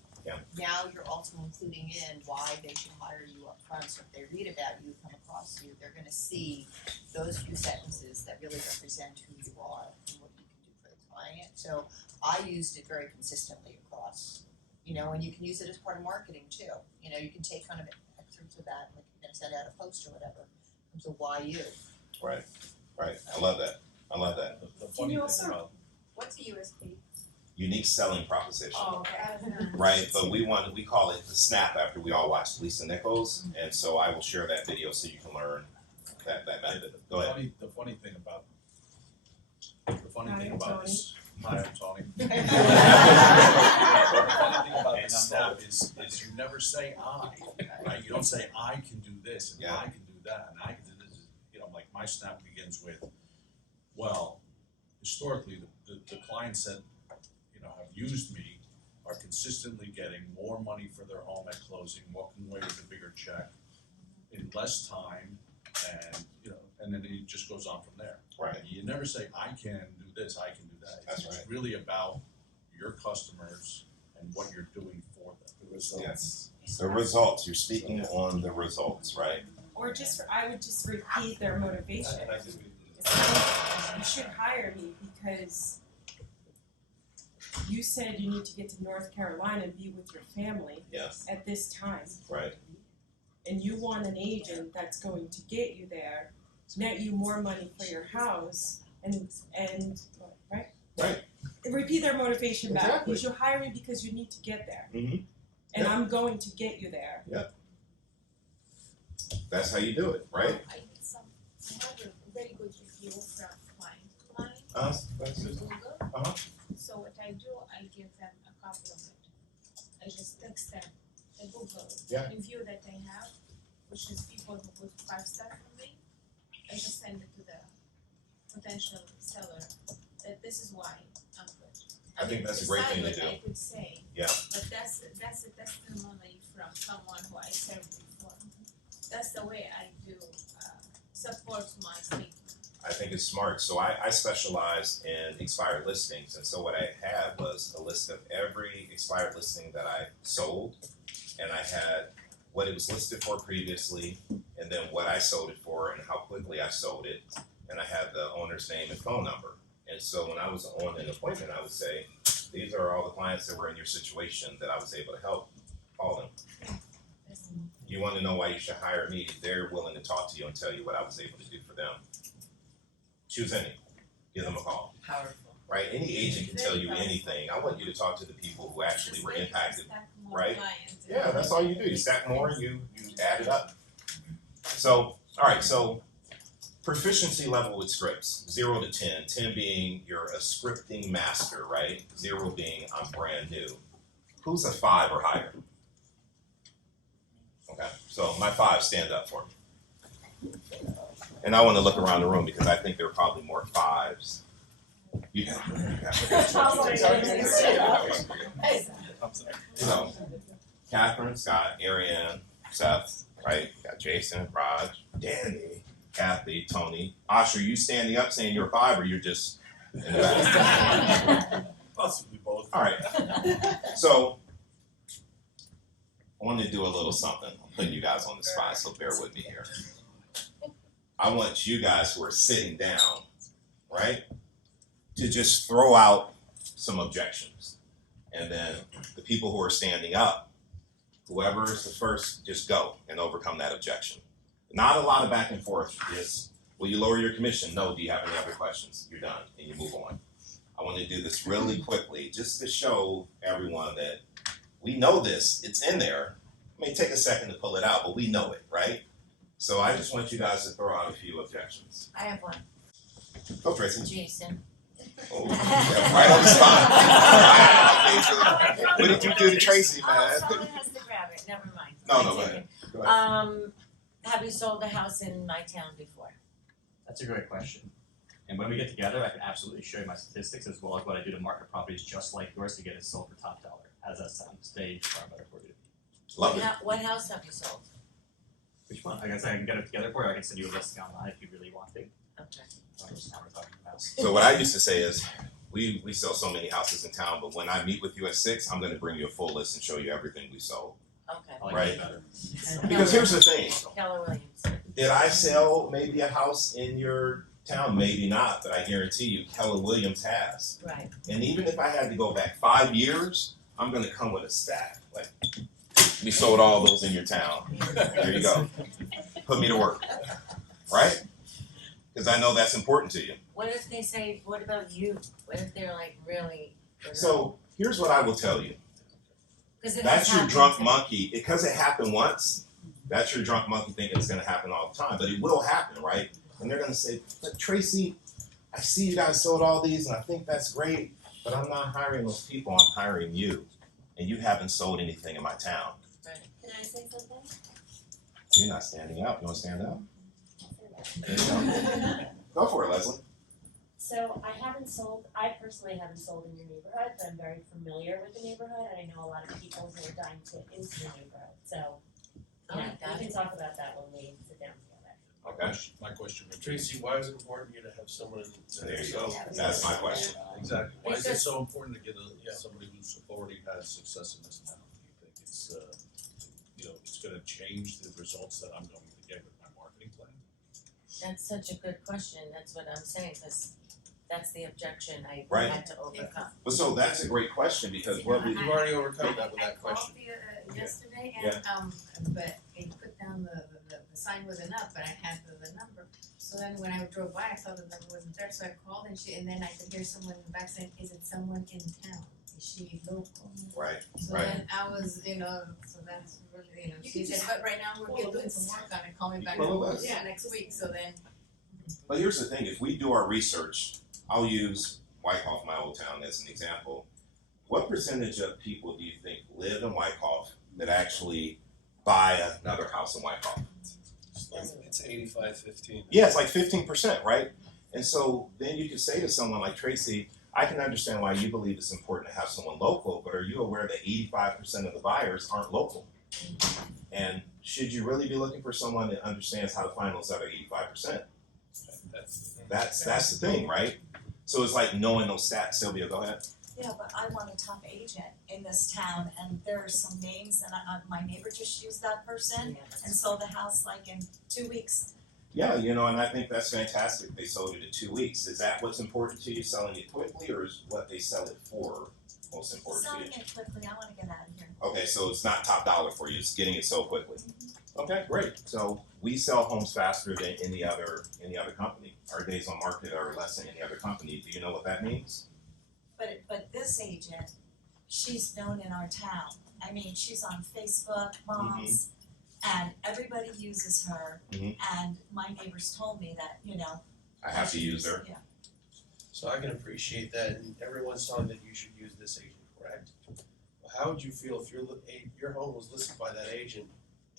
now you're also including in why they should hire you up front. So if they read about you, come across you, they're gonna see those few sentences that really represent who you are and what you can do for the client. So I used it very consistently across, and you can use it as part of marketing too. You can take kind of excerpts of that, like you're gonna send out a post or whatever. So why you? Right. I love that. The funny thing about What's the USP? Unique selling proposition. Oh, okay. Right, but we call it the SNAP after we all watched Lisa Nichols, and so I will share that video so you can learn that method. Go ahead. The funny thing about this. Hi, I'm Tony. The funny thing about the SNAP is you never say I, right? You don't say I can do this and I can do that and I can do this. Like my SNAP begins with, well, historically the clients that have used me are consistently getting more money for their home at closing, walking away with a bigger check in less time, and then it just goes on from there. Right. You never say I can do this, I can do that. That's It's right. really about your customers and what you're doing for them. The results. Yes. The results. You're speaking on the results, right? Or I would just repeat their motivation. It's like, you should hire me because you said you need to get to North Carolina and be with your family Yes. at this time. Right. And you want an agent that's going to get you there, net you more money for your house, and right? Right. Repeat their motivation back. Exactly. You should hire me because you need to get there. Mhm. And I'm going to get you there. That's how you do it, right? I have a very good review from client to client That's on it. Google. So what I do, I give them a copy of it. I just text them a Google review that I have, which is people who put 5-star for me. I just send it to the potential seller that this is why I'm good. I think that's a great thing to do. It's not what I could say. Yeah. But that's a testimony from someone who I served before. That's the way I do support my statement. I think it's smart. So I specialized in expired listings, and so what I had was a list of every expired listing that I sold, and I had what it was listed for previously, and then what I sold it for and how quickly I sold it, and I had the owner's name and phone number. And so when I was on an appointment, I would say, these are all the clients that were in your situation that I was able to help. Call them. You want to know why you should hire me? They're willing to talk to you and tell you what I was able to do for them. Choose any. Give them a call. Powerful. Right? Any agent can tell you anything. I want you to talk to the people who actually were impacted. Right? Yeah, that's all you do. You stack more, you add it up. So, all right, so proficiency level with scripts, 0 to 10. 10 being you're a scripting master, right? 0 being I'm brand new. Who's a 5 or higher? Okay, so my 5 stand up for me. And I want to look around the room because I think there are probably more 5s. You know, Catherine, Scott, Ariane, Seth, right? Got Jason, Raj, Danny, Kathy, Tony. Asher, you standing up saying you're 5 or you're just in the back? Possibly both. All right. So I wanted to do a little something. I'm putting you guys on the spot, so bear with me here. I want you guys who are sitting down, right, to just throw out some objections. And then the people who are standing up, whoever is the first, just go and overcome that objection. Not a lot of back and forth. Just, will you lower your commission? No. Do you have any other questions? You're done, and you move on. I want to do this really quickly, just to show everyone that we know this. It's in there. It may take a second to pull it out, but we know it, right? So I just want you guys to throw out a few objections. I have one. Go, Tracy. Jason. Oh, yeah, right on the spot. What did you do to Tracy, man? Oh, someone has to grab it, never mind. No, I go take ahead. it. Go ahead. Have you sold a house in my town before? That's a great question. And when we get together, I can absolutely show you my statistics as well as what I do to market properties just like yours to get it sold for top dollar. How does that sound? Stay far better for you. Love it. What house have you sold? Which one? I guess I can get it together for you. I can send you a listing online if you really want to. Okay. Now we're talking about. So what I used to say is, we sell so many houses in town, but when I meet with you at 6, I'm going to bring you a full list and show you everything we sold. Okay. I like Right. that better. Because here's the thing. Keller Williams. Did I sell maybe a house in your town? Maybe not, but I guarantee you Keller Williams has. Right. And even if I had to go back 5 years, I'm going to come with a stack. Like, we sold all those in your town. There you go. Put me to work. Right? Because I know that's important to you. What if they say, what about you? What if they're like really? So here's what I will tell you. 'Cause it That's has your happened drunk to me. monkey. Because it happened once, that's your drunk monkey thinking it's going to happen all the time. But it will happen, right? And they're going to say, but Tracy, I see you guys sold all these and I think that's great, but I'm not hiring those people. I'm hiring you. And you haven't sold anything in my town. Right. Can I say something? You're not standing up. You want to stand up? There you go. Go for it, Leslie. So I personally haven't sold in your neighborhood, but I'm very familiar with the neighborhood and I know a lot of people who are dying to get into the neighborhood, so. I like Yeah, that. we can talk about that when we sit down together. Okay. My question, Tracy, why is it important to you to have someone in? There you go. That's my question. Exactly. Why is it Because- so important to get somebody who's already had success in this town? Do you think it's, it's gonna change the results that I'm going to get with my marketing plan? That's such a good question. That's what I'm saying, 'cause that's the objection I Right. had to overcome. But so that's a great question because what we You've already overcome that with that question. I called yesterday Yeah. and but it put down the sign wasn't up, but I had the number. So then when I drove by, I saw the number wasn't there, so I called and then I could hear someone in the back saying, is it someone in town? Is she local? right, So right. then I was, so that's really, You she can said, just but right now we're pull a doing list. some work on it, call me back Pull a list. next week, so then. But here's the thing, if we do our research, I'll use Wyckoff, my old town, as an example. What percentage of people do you think live in Wyckoff that actually buy another house in Wyckoff? It's 85-15. Yeah, it's like 15%, right? And so then you could say to someone like Tracy, I can understand why you believe it's important to have someone local, but are you aware that 85% of the buyers aren't local? And should you really be looking for someone that understands how to find those other 85%? That's the thing, right? So it's like knowing those stats. Sylvia, go ahead. Yeah, but I want a top agent in this town, and there are some names, and my neighbor just used that person and sold the house like in 2 weeks. Yeah, and I think that's fantastic. They sold it in 2 weeks. Is that what's important to you, selling it quickly, or is what they sell it for most important to you? Selling it quickly, I wanna get out of here. Okay, so it's not top dollar for you, it's getting it sold quickly. Okay, great. So we sell homes faster than any other company. Our days on market are less than any other company. Do you know what that means? But this agent, she's known in our town. I mean, she's on Facebook, Moms, and everybody uses her. Mhm. And my neighbors told me that, I have to use her. Yeah. So I can appreciate that, and everyone's telling that you should use this agent, correct? How would you feel if your home was listed by that agent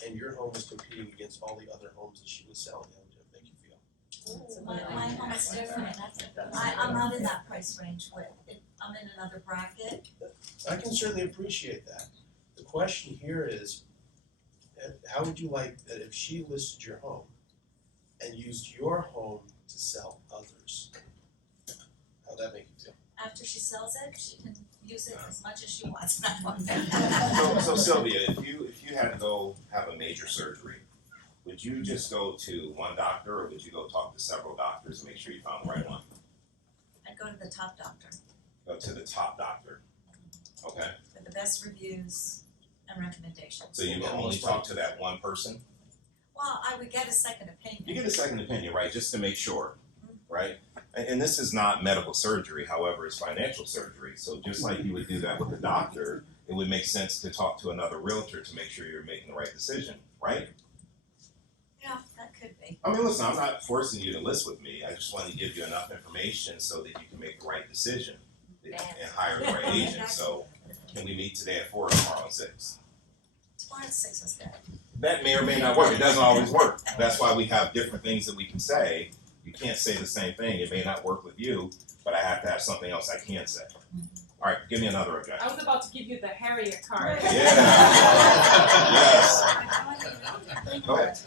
and your home was competing against all the other homes that she was selling? How would it make you feel? My home is different. I'm not in that price range. I'm in another bracket. I can certainly appreciate that. The question here is, how would you like that if she listed your home and used your home to sell others? How'd that make you feel? After she sells it, she can use it as much as she wants. So Sylvia, if you had to go have a major surgery, would you just go to one doctor or would you go talk to several doctors and make sure you found the right one? I'd go to the top doctor Go to the top doctor. Okay, with the best reviews and recommendations. so you can only talk to that one person? Well, I would get a second opinion. You get a second opinion, right, just to make sure, right? And this is not medical surgery, however, it's financial surgery. So just like you would do that with the doctor, it would make sense to talk to another realtor to make sure you're making the right decision, right? Yeah, that could be. I mean, listen, I'm not forcing you to list with me. I just want to give you enough information so that you can make the right decision and hire the right agent. So can we meet today at 4 or tomorrow at 6? Tomorrow at 6 is good. That may or may not work. It doesn't always work. That's why we have different things that we can say. You can't say the same thing. It may not work with you, but I have to have something else I can say. All right, give me another objection. I was about to give you the Harriet card. Yeah. Yes. Go ahead.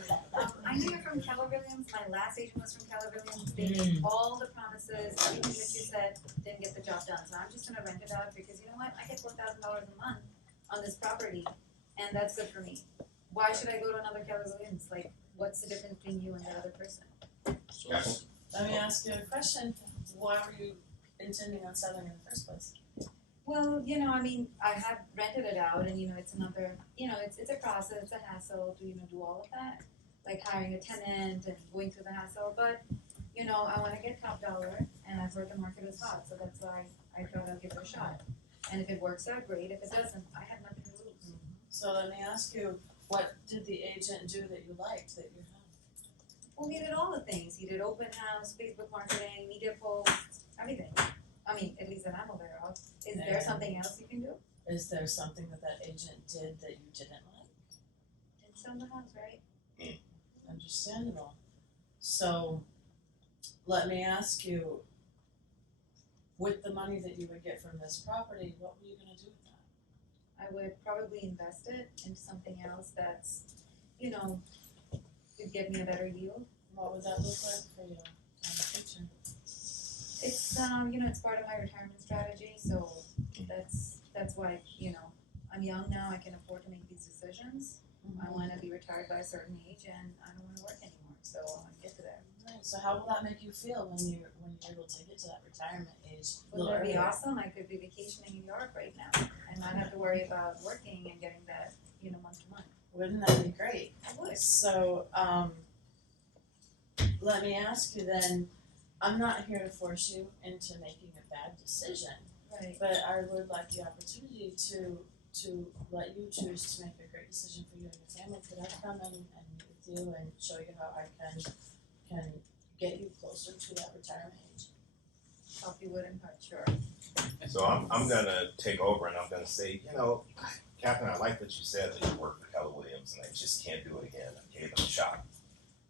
I knew you're from Keller Williams, my last agent was from Keller Williams, they made all the promises, everything that you said, didn't get the job done, so I'm just gonna rent it out, because you know what, I get $4,000 a month on this property, and that's good for me. Why should I go to another Keller Williams, like, what's the difference between you and the other person? Let me ask you a question, why were you intending on selling in the first place? Well, you know, I mean, I have rented it out and, you know, it's another, you know, it's a process, it's a hassle to, you know, do all of that. Like hiring a tenant and going through the hassle, but, you know, I wanna get top dollar and I've heard the market is hot, so that's why I thought I'd give it a shot. And if it works out, great, if it doesn't, I have nothing to lose. So let me ask you, what did the agent do that you liked that you have? Well, he did all the things, he did open house, Facebook marketing, media posts, everything. I mean, at least that I'm aware of. Is there something else you can do? Is there something that that agent did that you didn't like? Didn't sell the house, right? Understandable. So, let me ask you, with the money that you would get from this property, what were you gonna do with that? I would probably invest it into something else that's, you know, could get me a better yield. What would that look like for you in the future? It's you know, it's part of my retirement strategy, so that's why, you know, I'm young now, I can afford to make these decisions. I wanna be retired by a certain age and I don't wanna work anymore, so I wanna get to there. Right, so how will that make you feel when you're able to get to that retirement age? Wouldn't that be awesome? I could be vacationing in New York right now and not have to worry about working and getting that, you know, month to month. Wouldn't that be great? I would. So, let me ask you then, I'm not here to force you into making a bad decision, Right. but I would like the opportunity to let you choose to make a great decision for you and your family. Could I come and meet with you and show you how I can get you closer to that retirement age? Coffee wood and hut, sure. So I'm gonna take over and I'm gonna say, you know, Captain, I like what you said that you worked for Keller Williams and I just can't do it again. I gave them a shot.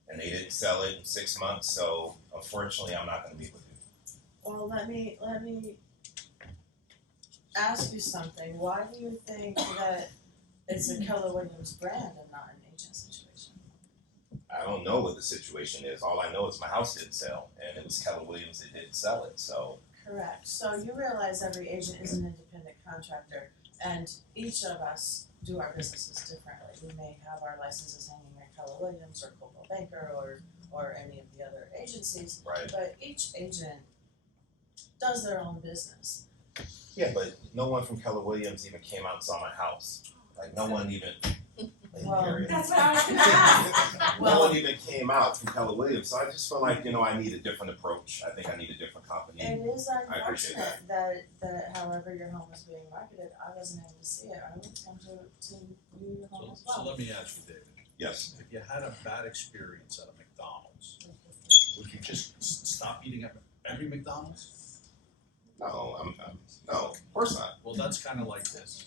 And they didn't sell it in 6 months, so unfortunately I'm not gonna meet with you. Well, let me ask you something. Why do you think that it's a Keller Williams brand and not an agent situation? I don't know what the situation is. All I know is my house didn't sell and it was Keller Williams that didn't sell it, so. Correct. So you realize every agent is an independent contractor and each of us do our businesses differently. We may have our licenses hanging at Keller Williams or Coldwell Banker or any of the other agencies. Right. But each agent does their own business. Yeah, but no one from Keller Williams even came out and saw my house. Like no one even. Well, that's what I was gonna ask. No one even came out from Keller Williams, so I just feel like, you know, I need a different approach. I think I need a different company. It is I appreciate unfortunate that however your home was being marketed, I wasn't able to see it. I would come to view your home as So well. let me ask you, David. Yes. If you had a bad experience at a McDonald's, would you just stop eating at every McDonald's? No, no, of course not. Well, that's kind of like this.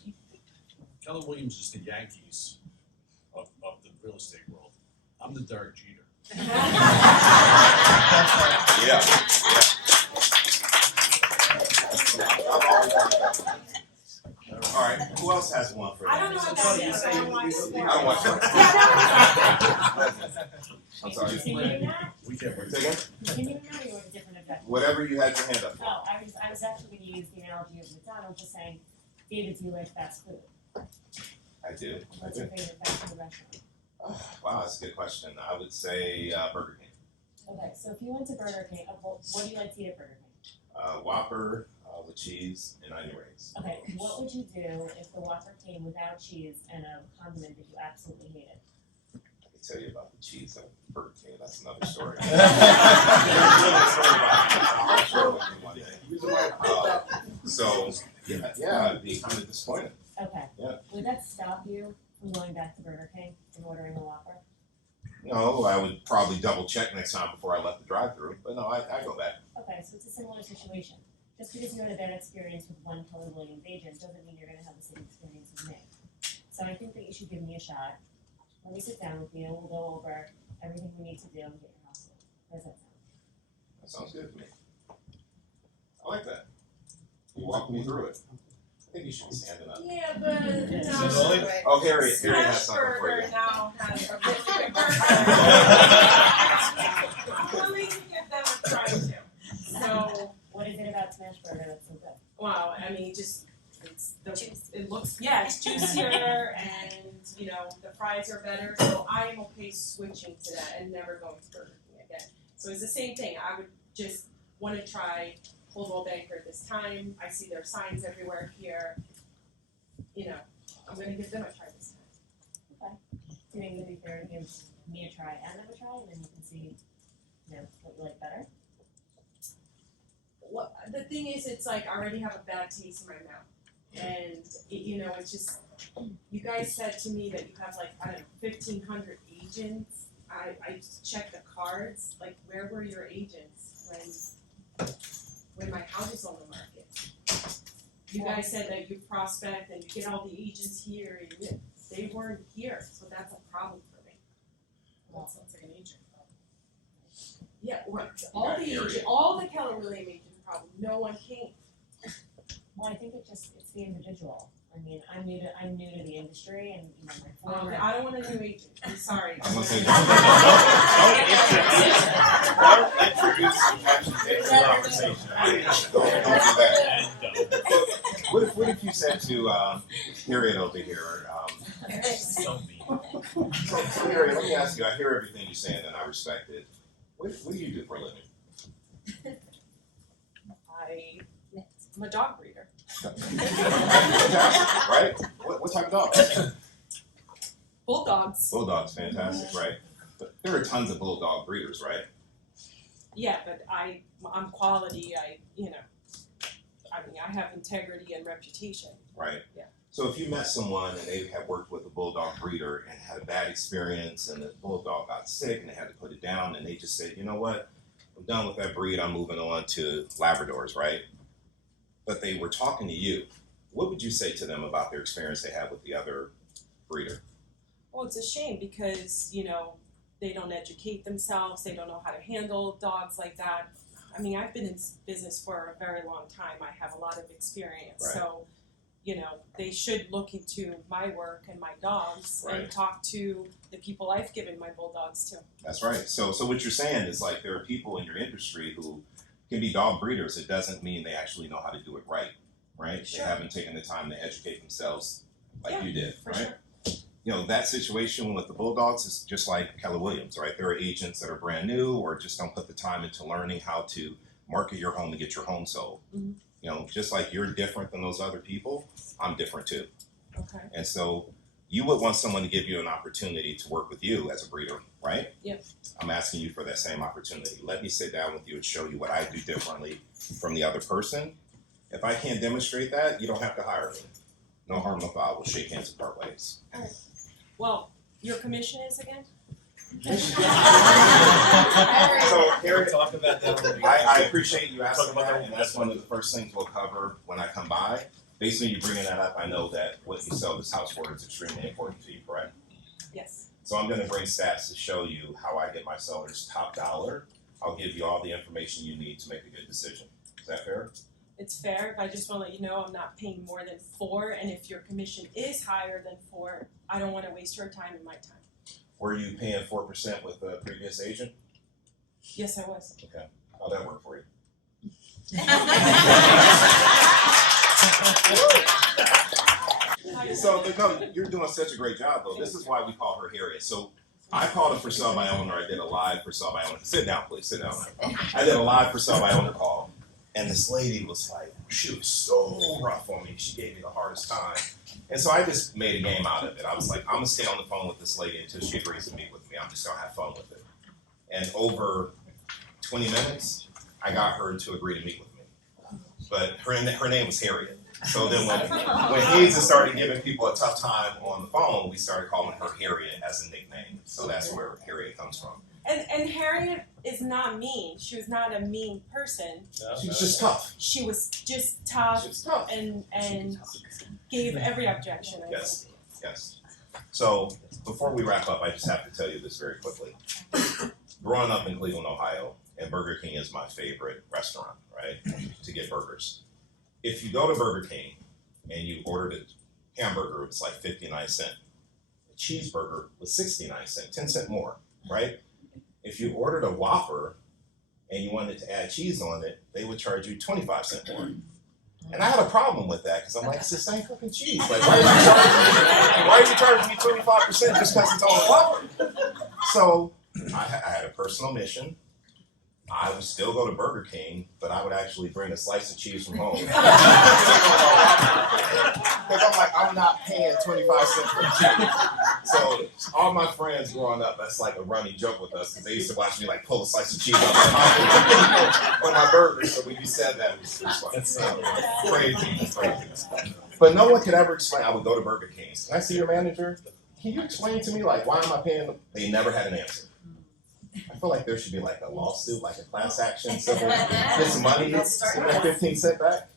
Keller Williams is the Yankees of the real estate world. I'm the Derek Jeter. Yeah. All right, who else has one for I don't know that? if Can you remind me what a different objection? Whatever you had your hand up for. Oh, I was actually gonna use the analogy of McDonald's, just saying, David, do you like fast food? I do. What's your favorite fast food restaurant? Wow, that's a good question. I would say Burger King. Okay, so if you went to Burger King, what do you like to eat at Burger King? Whopper with cheese and onion rings. Okay, what would you do if the Whopper came without cheese and a condiment that you absolutely hated? I can tell you about the cheese at Burger King. That's another story. So yeah, I'd be kind of disappointed. Okay. Yeah. Would that stop you from going back to Burger King and ordering a Whopper? No, I would probably double check next time before I left the drive-through. But no, I go back. Okay, so it's a similar situation. Just because you had a bad experience with one Keller Williams agent doesn't mean you're gonna have the same experience with me. So I think that you should give me a shot. Let me sit down with you, we'll go over everything we need to do and get your house sold. How does that sound? That sounds good to me. I like that. You walk me through it. I think you should be standing up. Yeah, but no. Oh, Harriet has something for you. Smashburger now has a really good burger. I'm willing to give them a try too. So, what is it about Smashburger that's so good? wow, I mean, just it looks, yeah, it's juicier and, you know, the fries are better, so I am okay switching to that and never going to Burger King again. So it's the same thing, I would just wanna try Coldwell Banker this time, I see their signs everywhere here. You know, I'm gonna give them a try this time. Okay. Do you think it'd be fair to give me a try and them a try, and then you can see, you know, what you like better? What, the thing is, it's like I already have a bad taste in my mouth. And, you know, it's just, you guys said to me that you have like, I don't know, 1,500 agents. I checked the cards, like where were your agents when my house was on the market? You guys said that you prospect and you get all the agents here, and they weren't here, so that's a problem for me. That sounds like an agent problem. Yeah, all the Keller Williams agent problem, no one came. Well, I think it's the individual. I mean, I'm new to the industry, and you know, my former. I don't want a new agent, I'm sorry. I'm gonna say don't introduce the conversation. Don't do that. What if you said to Harriet over here, so Harriet, let me ask you, I hear everything you're saying and I respect it. What do you do for a living? I'm a dog breeder. Right? What type of dogs? Bulldogs. Bulldogs, fantastic, right? But there are tons of bulldog breeders, right? Yeah, but I'm quality, I have integrity and reputation. Right. Yeah. So if you met someone and they had worked with a bulldog breeder and had a bad experience and the bulldog got sick and they had to put it down and they just said, you know what, I'm done with that breed, I'm moving on to Labradors, right? But they were talking to you, what would you say to them about their experience they had with the other breeder? Well, it's a shame because, you know, they don't educate themselves, they don't know how to handle dogs like that. I mean, I've been in business for a very long time, I have a lot of experience, Right. So, you know, they should look into my work and my dogs Right. and talk to the people I've given my bulldogs to. That's right. So what you're saying is like there are people in your industry who can be dog breeders. It doesn't mean they actually know how to do it right? Sure. They haven't taken the time to educate themselves like Yeah, you did, for right? sure. You know, that situation with the Bulldogs is just like Keller Williams, right? There are agents that are brand new or just don't put the time into learning how to market your home and get your home sold. Mhm. You know, just like you're different than those other people, I'm different too. Okay. And so you would want someone to give you an opportunity to work with you as a breeder, right? Yep. I'm asking you for that same opportunity. Let me sit down with you and show you what I do differently from the other person. If I can't demonstrate that, you don't have to hire me. No harm, no foul. We'll shake hands and part ways. Alright. Well, your commission is again? So, Harriet, Talk about that when we I appreciate you asking Talk about that, that and when that's one of the first things we'll cover when I come by. Based on you bringing that up, I know that what you sell this house for is extremely important to you, correct? Yes. So I'm gonna bring stats to show you how I get my sellers top dollar. I'll give you all the information you need to make a good decision. Is that fair? It's fair, but I just wanna let you know I'm not paying more than 4, and if your commission is higher than 4, I don't wanna waste your time and my time. Were you paying 4% with the previous agent? Yes, I was. Okay, how'd that work for you? So, but no, you're doing such a great job though. This is why we call her Harriet. So I called it for sale by owner. I did a live for sale by owner. Sit down, please. Sit down. I did a live for sale by owner call, and this lady was like, she was so rough on me. She gave me the hardest time, and so I just made a game out of it. I was like, I'm gonna stay on the phone with this lady until she agrees to meet with me. I'm just gonna have fun with it. And over 20 minutes, I got her to agree to meet with me. But her name was Harriet. So then when Hazen started giving people a tough time on the phone, we started calling her Harriet as a nickname. So that's where Harriet comes from. And Harriet is not mean. She was not a mean person. She was just tough. She was just tough, and gave every objection. I Yes, think. yes. So before we wrap up, I just have to tell you this very quickly. Growing up in Cleveland, Ohio, and Burger King is my favorite restaurant, right, to get burgers. If you go to Burger King and you ordered a hamburger, it's like 59 cents. A cheeseburger was 69 cents, 10 cents more, right? If you ordered a Whopper and you wanted to add cheese on it, they would charge you 25 cents more. And I had a problem with that because I'm like, it's the same fucking cheese. Like, why are you charging me 25% just because it's on a Whopper? So I had a personal mission. I would still go to Burger King, but I would actually bring a slice of cheese from home. Because I'm like, I'm not paying 25 cents for cheese. So all my friends growing up, that's like a running joke with us because they used to watch me like pull a slice of cheese out of my mouth on my burger. So when you said that, it was funny. It's crazy. But no one could ever explain. I would go to Burger King. Can I see your manager? Can you explain to me, like, why am I paying them? They never had an answer. I feel like there should be like a lawsuit, like a class action, civil, get some money, get 15 cents back.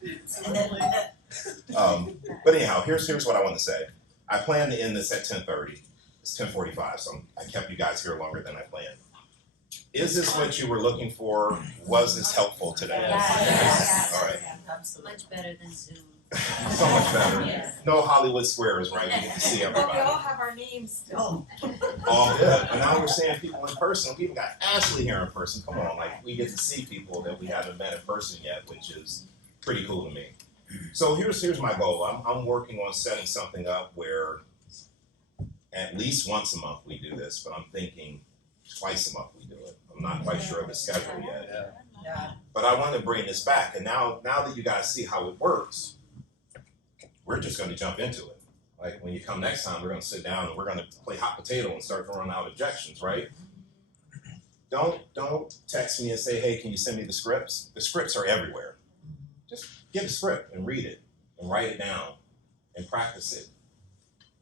But anyhow, here's what I want to say. I plan to end this at 10:30. It's 10:45, so I kept you guys here longer than I planned. Is this what you were looking for? Was this helpful today? Yes. All right. Much better than Zoom. So much better. No Hollywood Squares, right? We get to see But we all everybody. have our names still. All good. And now we're seeing people in person. We even got Ashley here in person. Come on, like we get to see people that we haven't met in person yet, which is pretty cool to me. So here's my goal. I'm working on setting something up where at least once a month we do this, but I'm thinking twice a month we do it. I'm not quite sure of the schedule yet. Yeah. But I want to bring this back. And now that you guys see how it works, we're just going to jump into it. Like when you come next time, we're going to sit down and we're going to play hot potato and start throwing out objections, right? Don't text me and say, hey, can you send me the scripts? The scripts are everywhere. Just get a script and read it and write it down and practice it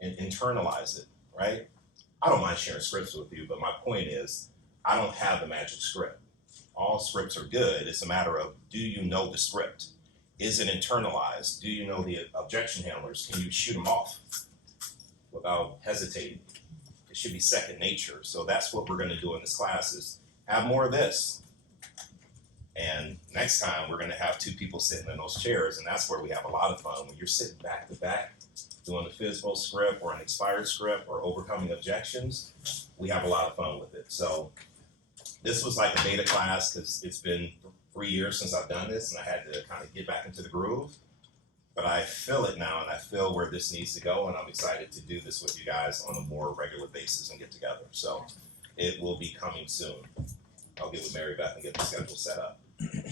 and internalize it, right? I don't mind sharing scripts with you, but my point is I don't have the magic script. All scripts are good. It's a matter of, do you know the script? Is it internalized? Do you know the objection handlers? Can you shoot them off without hesitating? It should be second nature. So that's what we're going to do in this class is have more of this. And next time we're going to have two people sitting in those chairs, and that's where we have a lot of fun. When you're sitting back to back doing a FSBO script or an expired script or overcoming objections, we have a lot of fun with it. So this was like a beta class because it's been 3 years since I've done this and I had to kind of get back into the groove. But I feel it now and I feel where this needs to go, and I'm excited to do this with you guys on a more regular basis and get together. So it will be coming soon. I'll get with Mary Beth and get the schedule set up.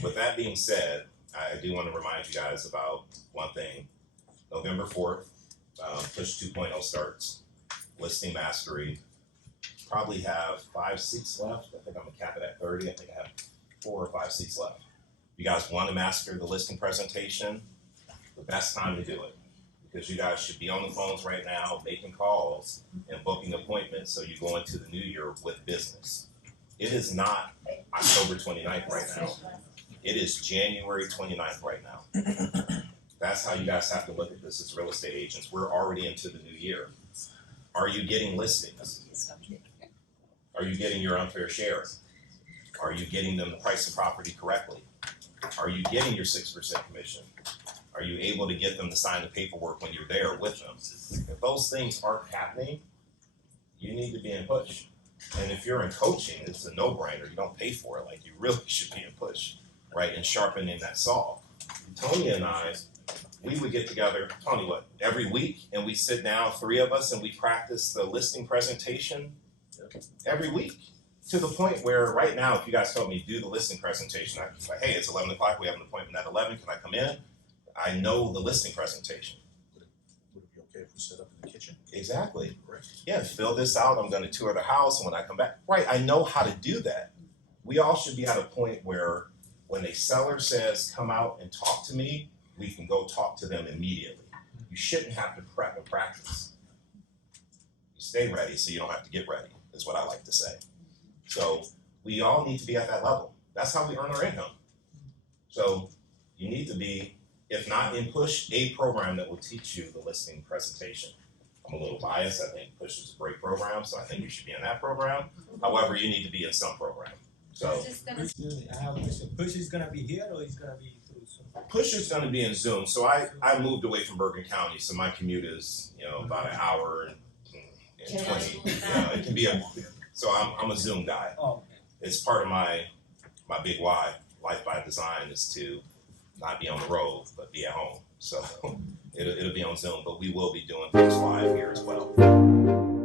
With that being said, I do want to remind you guys about one thing. November 4th, Push 2.0 starts. Listing Mastery. Probably have 5 seats left. I think I'm gonna cap it at 30. I think I have 4 or 5 seats left. You guys want to master the listing presentation? The best time to do it. Because you guys should be on the phones right now, making calls and booking appointments so you go into the new year with business. It is not October 29th right now. It is January 29th right now. That's how you guys have to look at this as real estate agents. We're already into the new year. Are you getting listings? Are you getting your unfair share? Are you getting them to price the property correctly? Are you getting your 6% commission? Are you able to get them to sign the paperwork when you're there with them? If those things aren't happening, you need to be in push. And if you're in coaching, it's a no-brainer. You don't pay for it. Like, you really should be in push, right? And sharpening that saw. Tony and I, we would get together, Tony, every week, and we sit down, 3 of us, and we practice the listing presentation every week. To the point where right now, if you guys told me do the listing presentation, I'd be like, hey, it's 11 o'clock, we have an appointment at 11, can I come in? I know the listing presentation. Would it be okay if we set up in the kitchen? Exactly. Correct. Yeah, fill this out, I'm gonna tour the house, and when I come back, right, I know how to do that. We all should be at a point where when a seller says, come out and talk to me, we can go talk to them immediately. You shouldn't have to prep and practice. You stay ready so you don't have to get ready, is what I like to say. So we all need to be at that level. That's how we earn our income. So you need to be, if not in Push, a program that will teach you the listing presentation. I'm a little biased. I think Push is a great program, so I think you should be in that program. However, you need to be in some program. So I have a question. Push is gonna be here or is gonna be through Zoom? Push is going to be in Zoom. So I moved away from Bergen County, so my commute is about an hour and 20. It can be so I'm a Zoom guy. Oh, It's part of my big why. Life by design is to not be on the road, but be at home. So it'll be on Zoom, but we will be doing Push Live here as well.